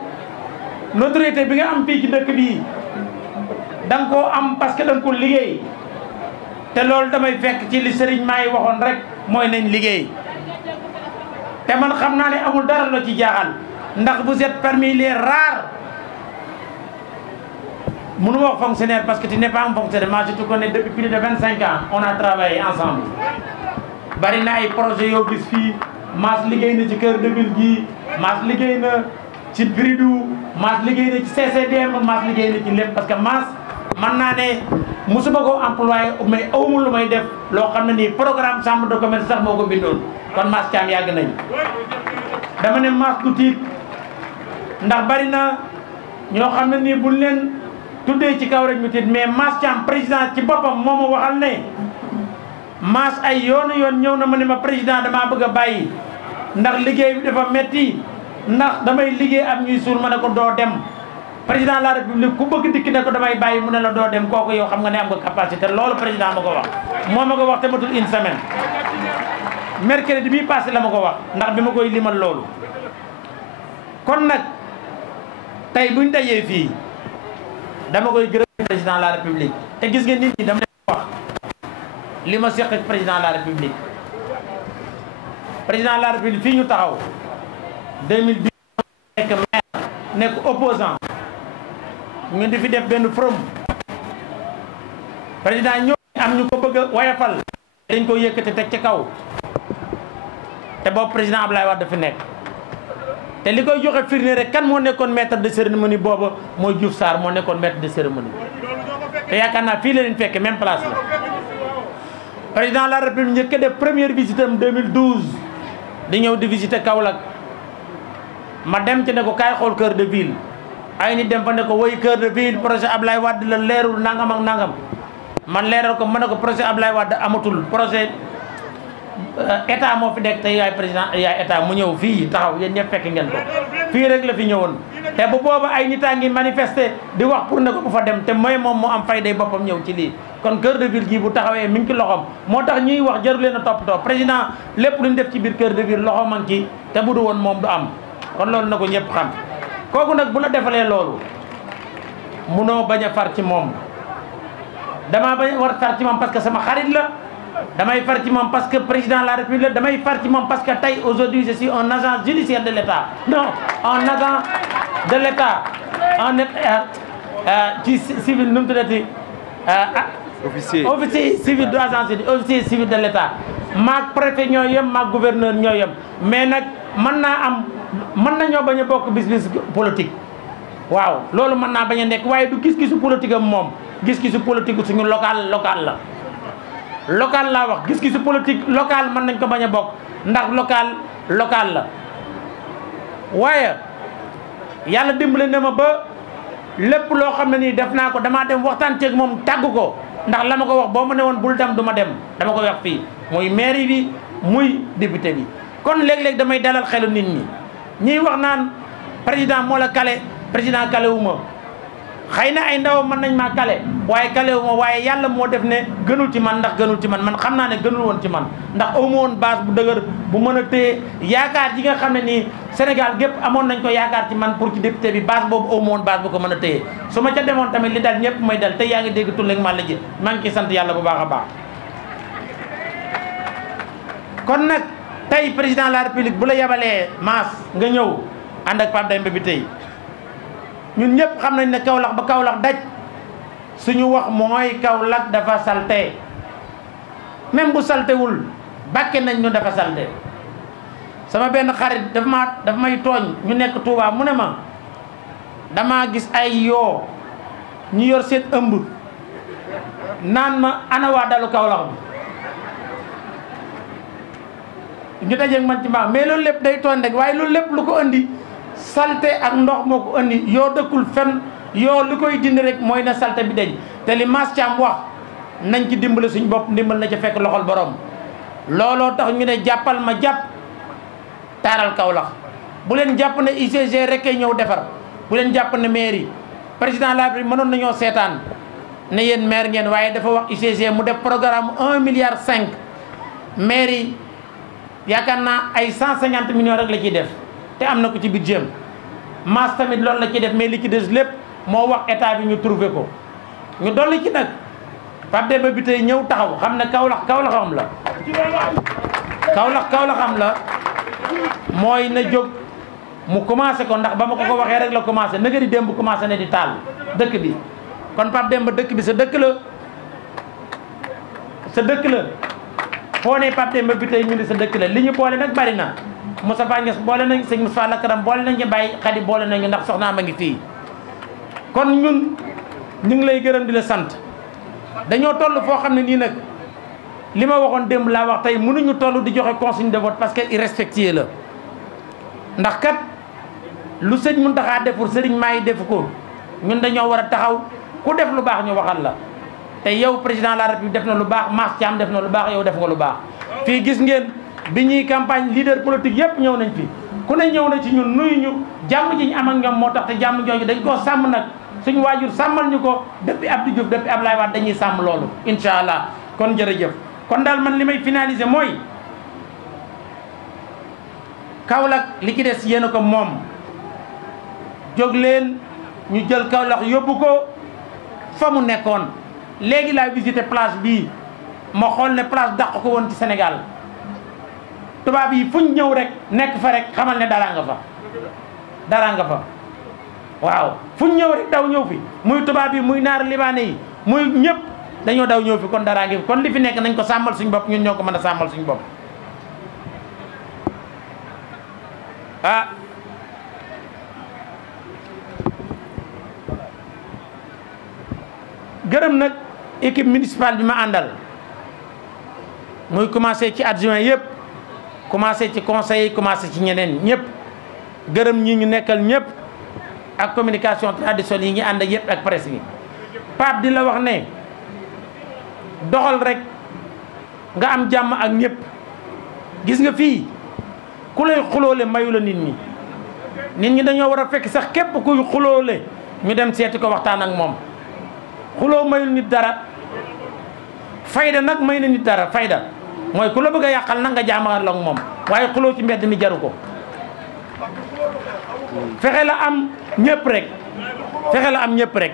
notoriété bi nga am fii ci dëkk bii da nga koo am parce que da nga ko liggéey te loolu damay fekk ci li Serigne Maay waxoon rek mooy nañ liggéey te man xam naa ne amul dara la ci jaaxal ndax vous êtes parmi les rares mënu ma wax fonctionnaire parce que tu n'es pas un fonctionnaire. Moi je te connais depuis plus de 25 ans on a travaillé ensemble bari na ay projet yoo gis fii Mass liggéey na ci cœur de ville gi Mass liggéey na ci Bridou Mass liggéey na ci CCDM Mass liggéey na ci lépp parce que Mass man naa ne musuma ko employé mais awma lu may def loo xam ne nii programme chambre de commerce sax moo ko bindoon kon Mass Thiam yàgg nañ dama ne Mass du tiit ndax bari na ñoo xam ne nii buñ leen tuddee ci kaw rek ñu tiit mais Mass Thiam président ci boppam moo ma waxal ne Mass ay yoon ñëw na ma ne ma président damaa bëgg a bàyyi ndax liggéey bi dafa metti ndax damay liggéey ak ñuy suul ma ne ko doo dem président de la république ku bëgg dikki ne ko damay bàyyi mu ne la doo dem kooku yow xam nga ne am nga capacité loolu président ma ko wax moo ma ko wax te matul une semaine mercredi bii passé la ma ko wax ndax bi ma koy limal loolu kon nag tey buñ dajee fii dama koy gërëm président de la république te gis nga nit ñi dama leen wax li ma seq ak président de la république fii ñu taxaw 2010 nekk maire nekk opposant ñu di fi def benn forum président ñoo am ñu ko bëgg a wayafal dañ ko yëkkati teg ci kaw te boobu président Abdoulaye Wade dafa nekk te li koy joxe firnde rek kan moo nekkoon maître de cérémonie booba mooy Diouf Sarr moo nekkoon maître de cérémonie te yaakaar naa fii la leen fekke même place la président de la république njëkk a def première visite am 2012 di ñëw di visiter Kaolack ma dem ci ne ko kaay xool cœur de ville ay nit dem fa ne ko woy cœur de ville projet Ablaye Wade la leerul nangam ak nangam man leeral ko ma ne ko projet Ablaye Wade amatul projet état moo fi nekk te yaay président yaay état mu ñëw fii taxaw yéen ñëpp fekk ngeen ko fii rek la fi ñëwoon te bu booba ay nit a ngi manifester di wax pour ne ko bu fa dem te mooy moom moo am fayday boppam ñëw ci lii kon cœur de ville gii bu taxawee mi ngi ci loxoom moo tax ñuy wax jarul leen a toppatoo président lépp lu ñu def ci biir cœur de ville loxoom a ngi ci te bu du woon moom du am kon loolu na ko ñëpp xam kooku nag bu la defalee loolu munoo bañ a far ci moom. damaa bañ war far ci moom parce que sama xarit la damay far ci moom parce que président de la République la damay far ci moom parce que tey aujourd'hui je suis un agent judiciaire de l'État non un agent de l'État ci civil nu mu tuddati officier civil de agence officier civil de l'État maag préfet ñoo yem maag gouverneur ñoo yem mais nag mën nañoo bañ a bokk bis politique waaw loolu mën naa bañ a nekk waaye du gis-gisu politique am moom gis-gisu politique suñu local la local laa wax gis-gisu politique local mën nañ ko bañ a bokk ndax local la waaye yàlla dimbale na ma ba lépp loo xam ne nii def naa ko damaa dem waxtaan ceeg moom tàgg ko ndax la ma ko wax boo ma ne woon bul dem du ma dem dama ko wax fii muy mairie bi muy député bi kon léeg-léeg damay dalal xelu nit ñi ñiy wax naan président moo la kale président kale wu ma xëy na ay ndaw mën nañ maa kale waaye kale wu ma waaye yàlla moo def ne gënul ci man ndax gënul ci man xam naa ne gënul woon ci man ndax amu woon base bu dëgër bu mën a téye yaakaar ji nga xam ne nii Sénégal gépp amoon nañ ko yaakaar ci man pour ci député bi base boobu amu woon base bu ko mën a téye su ma ca demoon tamit li dal ñëpp may dal te yaa ngi dégg tulleeg ma la ji maa ngi ciy sant yàlla bu baax a baax. kon nag tey président de la république bu la yabalee Mass nga ñëw ànd ak Pape Demba bi tey ñun ñëpp xam nañ ne Kaolack ba Kaolack daj suñu wax mooy Kaolack dafa salte même bu saltewul bàkke nañ ñu dafa salte sama benn xarit dafa may tooñ ñu nekk Touba mu ne ma damaa gis ay yoo ñu yor seen ëmb naan ma ana waa dalu Kaolack bi ñu dajeeg man ci mbaax mais loolu lépp day tooñ rek waaye loolu lépp lu ko andi salte ak ndox moo ko andi yoo dëkkul fen yoo li koy dindi rek mooy na salte bi dañ te li Mass Thiam wax nañ ci dimbale suñ bopp ndimbal na ca fekk loxol borom looloo tax ñu ne jàppal ma jàpp taaral Kaolack bu leen jàpp ne ICG rek kay ñëw defar bu leen jàpp ne mairie président de la République mënoon nañoo seetaan ne yéen maire ngeen waaye dafa wax ICG mu def programme 1,5 milliard mairie yaakaar naa ay 150 millions rek la ciy def te am na ko ci budget Mass tamit loolu la ciy def mais li ci des lépp moo wax état bi ñu trouvé ko ñu dolli ci nag Pape Demba bi tey ñëw taxaw xam ne Kaolack am la Kaolack am la mooy na jóg mu commencé ko ndax ba ma ko waxee rek la commencé nagari démb commencé ne di taal dëkk bi kon Pape Demba dëkk bi sa dëkk la foo ne Pape Demba bi tey ñu ne sa dëkk la li ñu boole nag bari na Moustapha Niass boole nañ sëñ Moustapha Lakaram boole nañ ñu bàyyi Xadi boole nañu ndax soxnaa ma ngi fii kon ñun ñu ngi lay gërëm di la sant dañoo toll foo xam ne nii nag li ma waxoon démb laa wax tey mënuñu toll di joxe consigne de vote parce que irrespectueux la ndax kat lu sëñ Mountakha def pour sëriñ maa yi def ko ñun dañoo war a taxaw ku def lu baax ñu waxal la te yow président de la République def na lu baax Mass Thiam def na lu baax yow def nga lu baax fii gis ngeen bi ñuy campagne leader politique yëpp ñëw nañ fi ku ne ñëw na ci ñun nuyu ñu jàmm ji ñu am ak ñoom moo tax te jàmm jooju dañ koo sàmm nag suñu waajur sàmmal ñu ko depuis Abdou Diouf depuis Abdoulaye Wade dañuy sàmm loolu incha allah kon jërëjëf kon daal man li may finaliser mooy Kaolack li ci des yéen a ko moom jóg leen ñu jël Kaolack yóbbu ko fa mu nekkoon léegi laa visité place bii ma xool ne place dàq ko woon ci Sénégal tubaab yi fuñ ñëw rek nekk fa rek xamal ne dara nga fa waaw fuñ ñëw rek daw ñëw fi muy tubaab yi muy naar libaane yi muy ñëpp dañoo daw ñëw fi kon dara ngi fi kon li fi nekk nañ ko sàmmal suñ bopp ñun ñoo ko mën a sàmmal suñ bopp gërëm nag équipe municipale bi ma àndal muy commencé ci adjoint yëpp commencé ci conseil yi commencé ci ñeneen ñëpp gërëm ñi ñu nekkal ñëpp ak communication traditionnelle yi ngi ànd ak yëpp ak presse bi Pape di la wax ne doxal rek nga am jàmm ak ñëpp gis nga fii ku lay xuloole mayu la nit ñi dañoo war a fekk sax képp kuy xuloole ñu dem seeti ko waxtaan ak moom xuloo mayul nit dara fayda nag may na nit dara fayda mooy ku la bëgg a yàqal nag nga jaamal la ak moom waaye xuloo ci mbedd mi jaru ko fexe la am ñëpp rek fexe la am ñëpp rek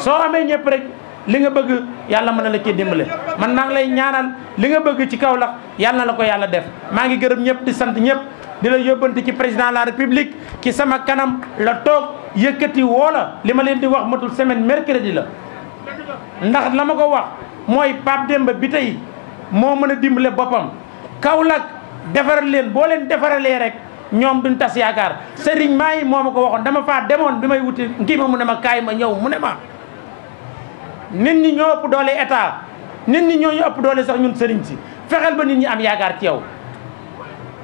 soo amee ñëpp rek li nga bëgg yàlla mën na la ci dimbale man maa ngi lay ñaanal li nga bëgg ci Kaolack yàlla na la ko yàlla def maa ngi gërëm ñëpp di sant ñëpp di la yóbbante ci président de la république ci sama kanam la toog yëkkati woola li ma leen di wax matul semaine mercredi la ndax la ma ko wax mooy Pape Demba bi tey moo mën a dimbale boppam Kaolack defaral leen boo leen defaralee rek ñoom duñ tas yaakaar Serigne Maay moo ma ko waxoon dama faa demoon bi may wuti ngi ma mu ne ma kaay ma ñëw mu ne ma nit ñi ñoo ëpp doole état nit ñi ñoo ñu ëpp doole sax ñun sëriñ si fexeel ba nit ñi am yaakaar ci yow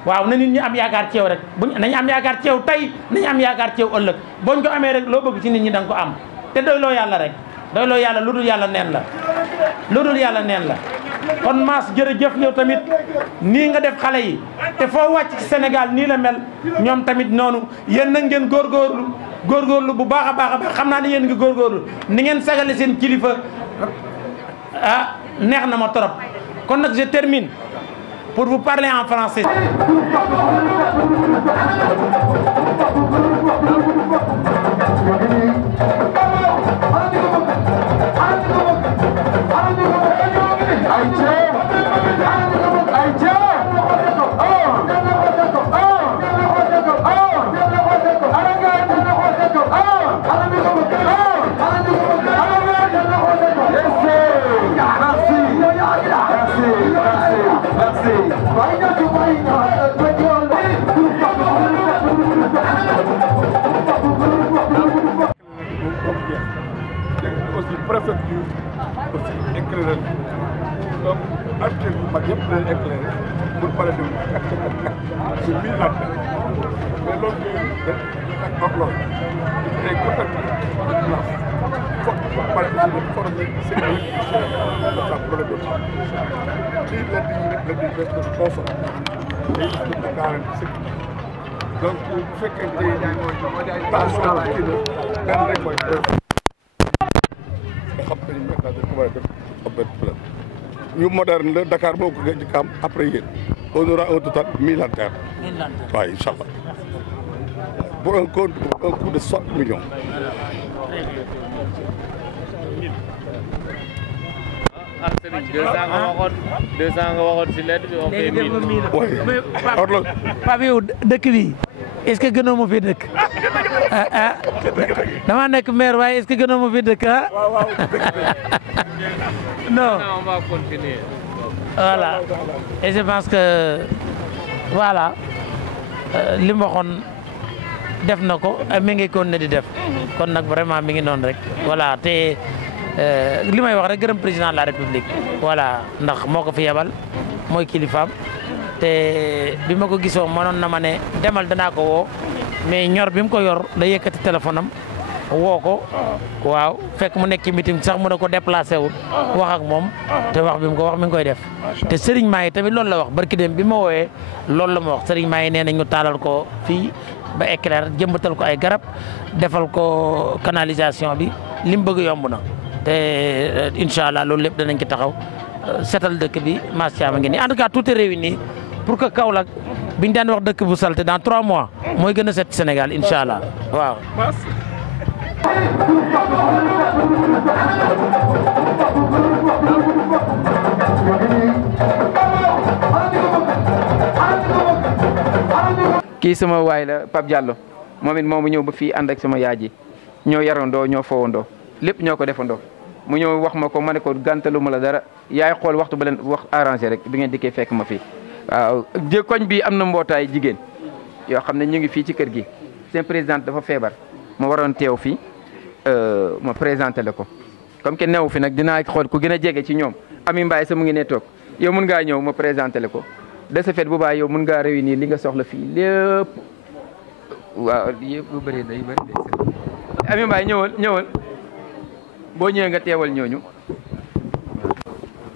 waaw na nit ñi am yaakaar ci yow rek nañu am yaakaar ci yow tey nañu am yaakaar ci yow ëllëg boñ ko amee rek loo bëgg ci nit ñi da nga ko am te doyloo yàlla rek doyloo yàlla lu dul yàlla neen la lu dul yàlla neen la kon Mass jërëjëf yow tamit nii nga def xale yi te foo wàcc ci Sénégal nii la mel ñoom tamit noonu yéen na ngeen góorgóorlu bu baax a baax xam naa ne yéen ngi góorgóorlu ni ngeen sagale seen kilifa ah neex na ma trop kon nag je termine pour vous parler en français. aussi préfecture aussi éclairé donc architecte yu mag yëpp dañuy éclairé pour pare dem ci 1000 at mais loolu ak ak loolu tey contacté place foog pare aussi de former sécurité de sa problème ci la di de consommé day de garantie sécurité donc bu fekkente ni tension kii na benn rek mooy ñu moderne la Dakar moo ko gëj a am après yéen on aura un total 1000 lanternes. 1000 lanternes waaw incha allah pour un coût de 60 millions. ah Serigne 200 nga waxoon si lettre bi on fait 1000. oui Pape yow dëkk bi est-ce que gënoo ma fi dëkk dama nekk maire waaye est-ce que gënoo ma fi dëkk ah. non on va continuer. voilà et je pense que voilà li mu waxoon def na ko mi ngi kon ne di def kon nag vraiment mi ngi noonu rek voilà te li may wax rek gërëm président de la république voilà ndax moo ko fi yebal mooy kilifaam te bi ma ko gisoo mënoon na ma ne demal danaa ko woo mais ñor bi mu ko yor da yëkkati téléphone am woo ko waaw fekk mu nekk ci meeting sax mu ne ko déplacé wul wax ak moom te wax bi mu ko wax mi ngi koy def te Serigne Maye tamit loolu la wax barki dem bi ma woowee loolu la ma wax Serigne Maye nee na ñu taalal ko fii ba éclair jëmbatal ko ay garab defal ko canalisation bi li mu bëgg yomb na te incha allah loolu lépp danañ ci taxaw setal dëkk bi Mass Thiam ngi nii en tout cas tout est réuni pour que Kaolack biñ daan wax dëkk bu salte dans 3 mois mooy gën a set Sénégal incha allah waaw. kii sama waay la Pape Diallo moom it moomu ñëw ba fii ànd ak sama yaay ji ñoo yarandoo ñoo fowandoo lépp ñoo ko defandoo mu ñëw wax ma ko ma ne ko gàntalu ma la dara yaay xool waxtu ba leen wax arrangé rek bi ngeen dikkee fekk ma fii. waaw koñ bi am na mbootaay jigéen yoo xam ne ñu ngi fii ci kër gi seen présidente dafa feebar ma waroon teew fii ma présenté la ko comme que newu fi nag dinaa xool ku gën a jege ci ñoom Ami Mbaye sa mu ngi ne toog yow mun ngaa ñëw ma présenté la ko de ce fait bu baax yow mun ngaa réunir li nga soxla fii lépp waaw yëpp bu bëri day bëri Ami Mbaye ñëwal boo ñëwee nga teewal ñooñu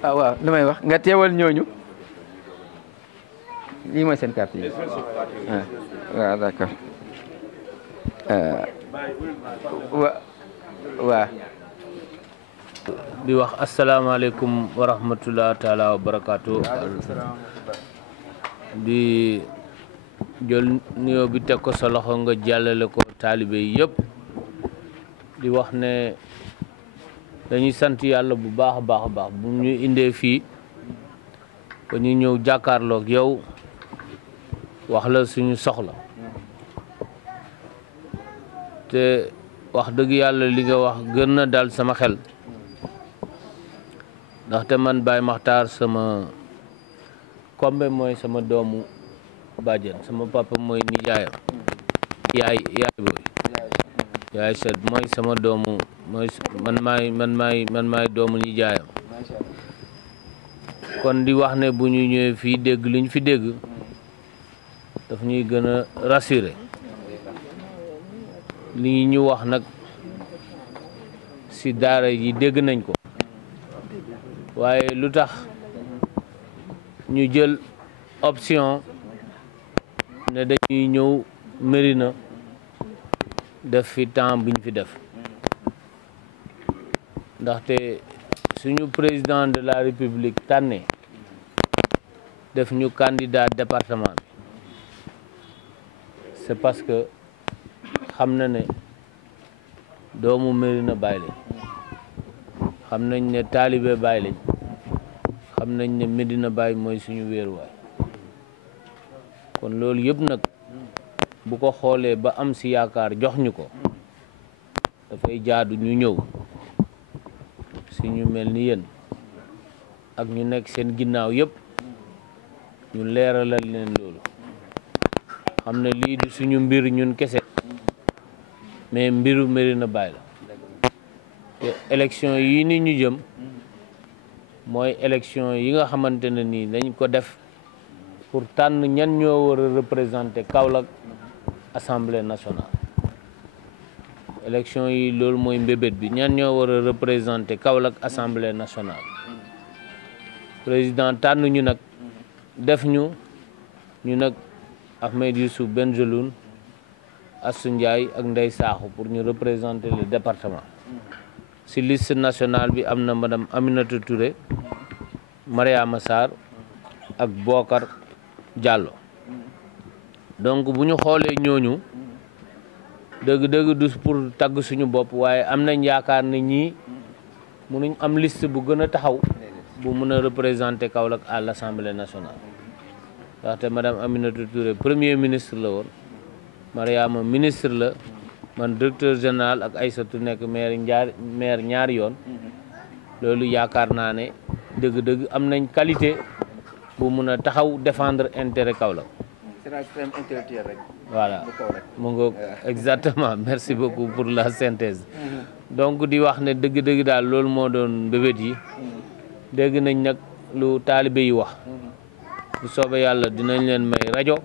waaw li may wax nga teewal ñooñu lii mooy seen carte yi waaw d'accord waaw di wax asalaamaaleykum wa rahmatulah taala wa barakaatu. di jël nuyoo bi teg ko sa loxo nga jàllale ko taalibe yi yëpp di wax ne dañuy sant yàlla bu baax a baax a baax bu ñu indee fii ba ñu ñëw jàkkaarloog yow wax la suñu soxla te wax dëgg yàlla li nga wax gën na dal sama xel ndaxte man Baye Makhtar sama kombe mooy sama doomu bàjjen sama papa mooy nijaayam yaay booy yaay set mooy sama doomu mooy man maay doomu nijaayam kon di wax ne bu ñu ñëwee fii dégg liñ fi dégg daf ñuy gën a rassurer li ñu wax nag ci daara yi dégg nañ ko waaye lu tax ñu jël option ne dañuy ñëw Médina def fi temps bi ñu fi def ndaxte suñu président de la république tànne def ñu candidat département bi c'est parce que xam na ne doomu Médina Baye lañ xam nañ ne taalibe Baye lañ xam nañ ne Médina Baye mooy suñu wéeruwaay kon loolu yëpp nag bu ko xoolee ba am si yaakaar jox ñu ko dafay jaadu ñu ñëw si ñu mel ni yéen ak ñu nekk seen ginnaaw yëpp ñu leeralal leen loolu xam ne lii du suñu mbir ñun kese mais mbiru Médina Baye la te élection yi ni ñu jëm mooy élection yi nga xamante ne nii dañ ko def pour tànn ñan ñoo war a représenter Kaolack assemblée nationale élection yi loolu mooy mbébét bi ñan ñoo war a représenter Kaolack assemblée nationale président tànn ñu nag def ñu nag Ahmed Youssouf Benjeloun Assou Ndiaye ak Ndeye Sakho pour ñu représenter le département si liste nationale bi am na madame Aminata Touré Mariama Sarr ak Bokar Diallo donc bu ñu xoolee ñooñu dëgg-dëgg du pour tagg suñu bopp waaye am nañ yaakaar ne ñii mënuñ am liste bu gën a taxaw bu mën a représenter Kaolack à l'Assemblée nationale ndaxte madame Aminata Touré premier ministre la woon Mariama ministre la man directeur général ak Aïssatou nekk maire ñaari yoon loolu yaakaar naa ne dëgg-dëgg am nañ qualité bu mun a taxaw défendre intérêt Kaolack. Voilà mu ngoog exactement merci beaucoup pour la synthèse donc di wax ne dëgg-dëgg daal loolu moo doon mbébét yi dégg nañ nag lu taalibe yi wax bu soobee yàlla dinañ leen may rajo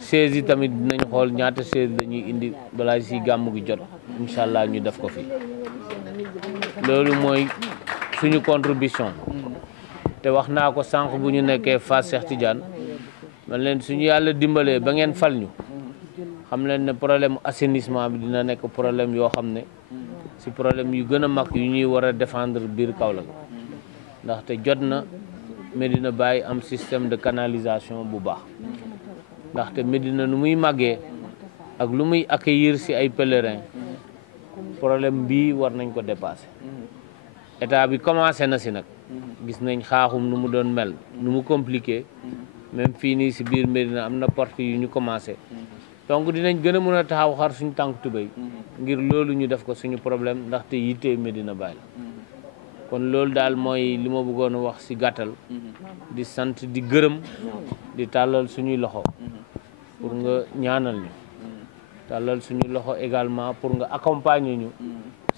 chaise yi tamit dinañ xool ñaata chaise dañuy indi balaa si gàmmu gi jot incha allah ñu def ko fi loolu mooy suñu contribution te wax naa ko sànq bu ñu nekkee Fass Cheikh Tidiane man leen suñu yàlla dimbalee ba ngeen fal ñu xam leen ne problème assainissement bi dina nekk problème yoo xam ne si problème yu gën a mag yu ñuy war a défendre biir Kaolack ndaxte jot na Médina Baye am système de canalisation bu baax ndaxte Médina nu muy màggee ak lu muy accueillir si ay pèlerins problème bii war nañ ko dépasser état bi commencé na si nag gis nañ xaaxum nu mu doon mel nu mu compliqué même fii nii si biir Médina am na porte yu ñu commencé donc dinañ gën a mën a taxaw xar suñu tànk tubéy ngir loolu ñu def ko suñu problème ndaxte yittee Médina Baye la kon loolu daal mooy li ma bëggoon a wax si gàttal di sant di gërëm di tàllal suñuy loxo pour nga ñaanal ñu tàllal suñu loxo également pour nga accompagner ñu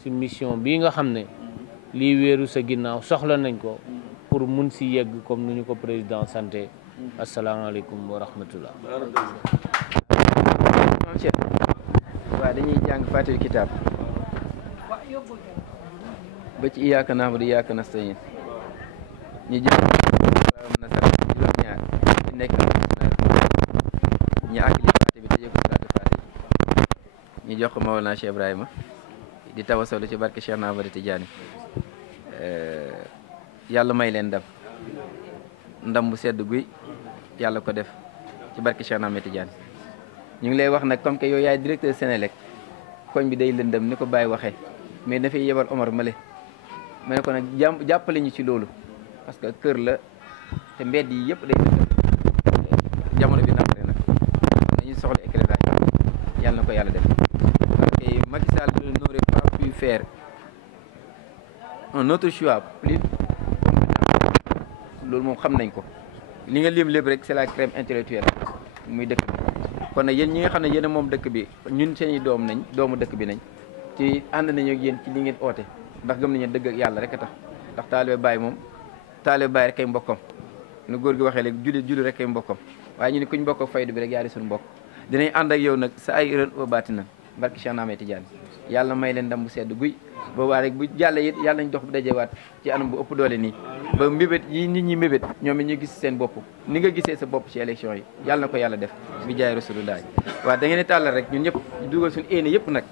si mission bii nga xam ne lii wéeru sa ginnaaw soxla nañ ko pour mun si yegg comme nu ñu ko président santé asalaamaaleykum wa rahmatullah. waaw dañuy jàng Faatiha kitaab ba ci iyyaka na'budu wa iyyaka nasta'iin ñu jàng nasara juróom-ñaar ñu nekk ñu àggli Faatiha bi tëjee ko salaatu Faatiha ñu jox ko Mawlana Cheikh Ibrahima di tawasalu ci barke Cheikh Ahmad Tidiane yàlla may leen ndam bu sedd guy yàlla ko def ci barke Cheikh Ahmed Tidiane ñu ngi lay wax nag comme que yow yaay directeur Sénélec koñ bi day lëndëm ni ko Baye waxee mais dafay yebal Omar Male ma ne ko nag jàppale ñu ci loolu parce que kër la te mbedd yi yëpp day lëndëm jamono bi naqare nag dañuy soxla éclairage yàlla na ko yàlla def parce que Macky Sall n'aurait pas pu faire un autre choix plus loolu moom xam nañ ko li nga lim lépp rek c'est la crème intellectuelle muy dëkk bi kon nag yéen ñi nga xam ne yéen a moom dëkk bi ñun seeni doom nañ doomu dëkk bi nañ ci ànd nañu ak yéen ci li ngeen oote ndax gëm nañu dëgg ak yàlla rek a tax ndax taalibe Baay moom taalibe Baay rek ay mbokkam nu góor gi waxee léegi julli rek ay mbokkam waaye ñu ne kuñ mbokk ak faydu bi rek yaa di suñu mbokk dinañ ànd ak yow nag sa ay ren au baatina barki Cheikh Ahmed Tidiane yàlla may leen ndam bu sedd guy boobaa rek bu jàllee it yàlla nañ dox bu dajewaat ci anam bu ëpp doole nii ba mbébét yi nit ñi mbébét ñoom it ñu gis seen bopp ni nga gisee sa bopp ci élection yi yàlla na ko yàlla def bi jaay rasulullah waaw da ngeen di tàllal rek ñun ñëpp ñu dugal suñu éene yëpp nag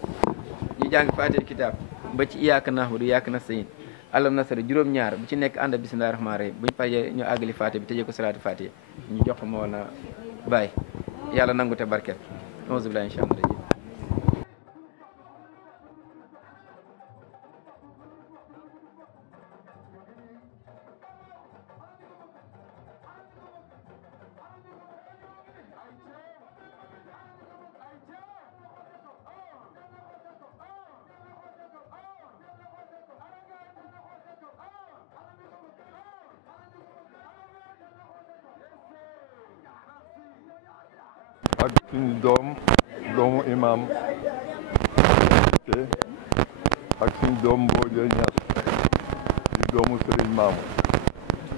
ñu jàng faatiha kitaab ba ci iyyaka na'budu wa iyyaka nasta'iin alam nasara juróom-ñaar bu ci nekk ànd bismillaahi rahmaani rahiim buñu paree ñu àggali faatiha bi tëjee ko salaatu faatiha ñu jox ko moo na bàyyi yàlla nangu te barkeel auzu billaahi incha allah. ak suñu doomu imam ak suñu doom Mbodja Niass di doomu Serigne Mamou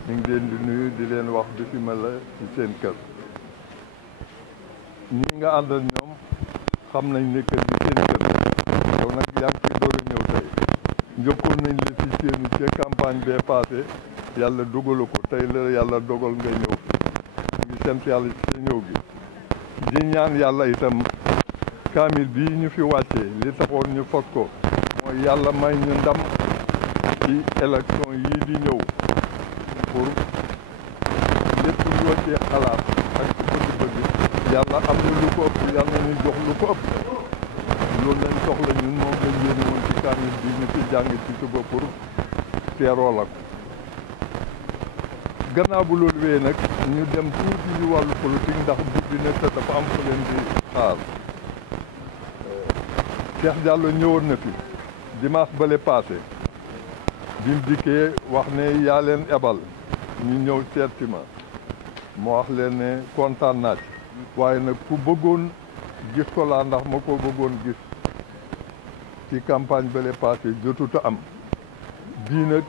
ñu ngi leen di nuyu di leen wax bismillah ci seen kër ñi nga àndal ñoom xam nañ ne kër gi seen kër yow nag yaa ngi fi door a ñëw tey njëkkoon nañ la ci seenu ca campagne bee passé yàlla dogalu ko tey la yàlla dogal nga ñëw ñu ngi sant yàlla ci sa ñëw gi di ñaan yàlla itam kaamil bii ñu fi wàccee li taxoon ñu fot ko mooy yàlla may ñu ndam ci élection yii di ñëw pour lépp lu ci xalaat ak ci bëgg-bëgg yàlla am na lu ko ëpp yàlla ñu jox lu ko ëpp loolu lañ soxla ñun moom lañ yéene woon ci kaamil bi ñu fi jàng ci suba pour teeroo la ko gannaaw bu loolu wee nag ñu dem tuuti ci wàllu politique ndax guddi na te dafa am ko leen di xaar Cheikh Diallo ñëwoon na fi dimanche bale passé bi mu dikkee wax ne yaa leen ebal ñu ñëw seeti ma wax leen ne kontaan naa ci waaye nag ku bëggoon gis ko laa ndax ma ko bëggoon gis ci campagne bale passé jotuta am bii nag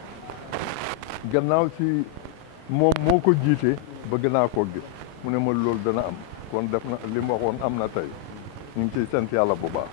gannaaw ci moom moo ko jiite bëgg naa koo gis mu ne ma loolu dana am kon def na li mu waxoon am na tey ñu ngi ciy sant yàlla bu baax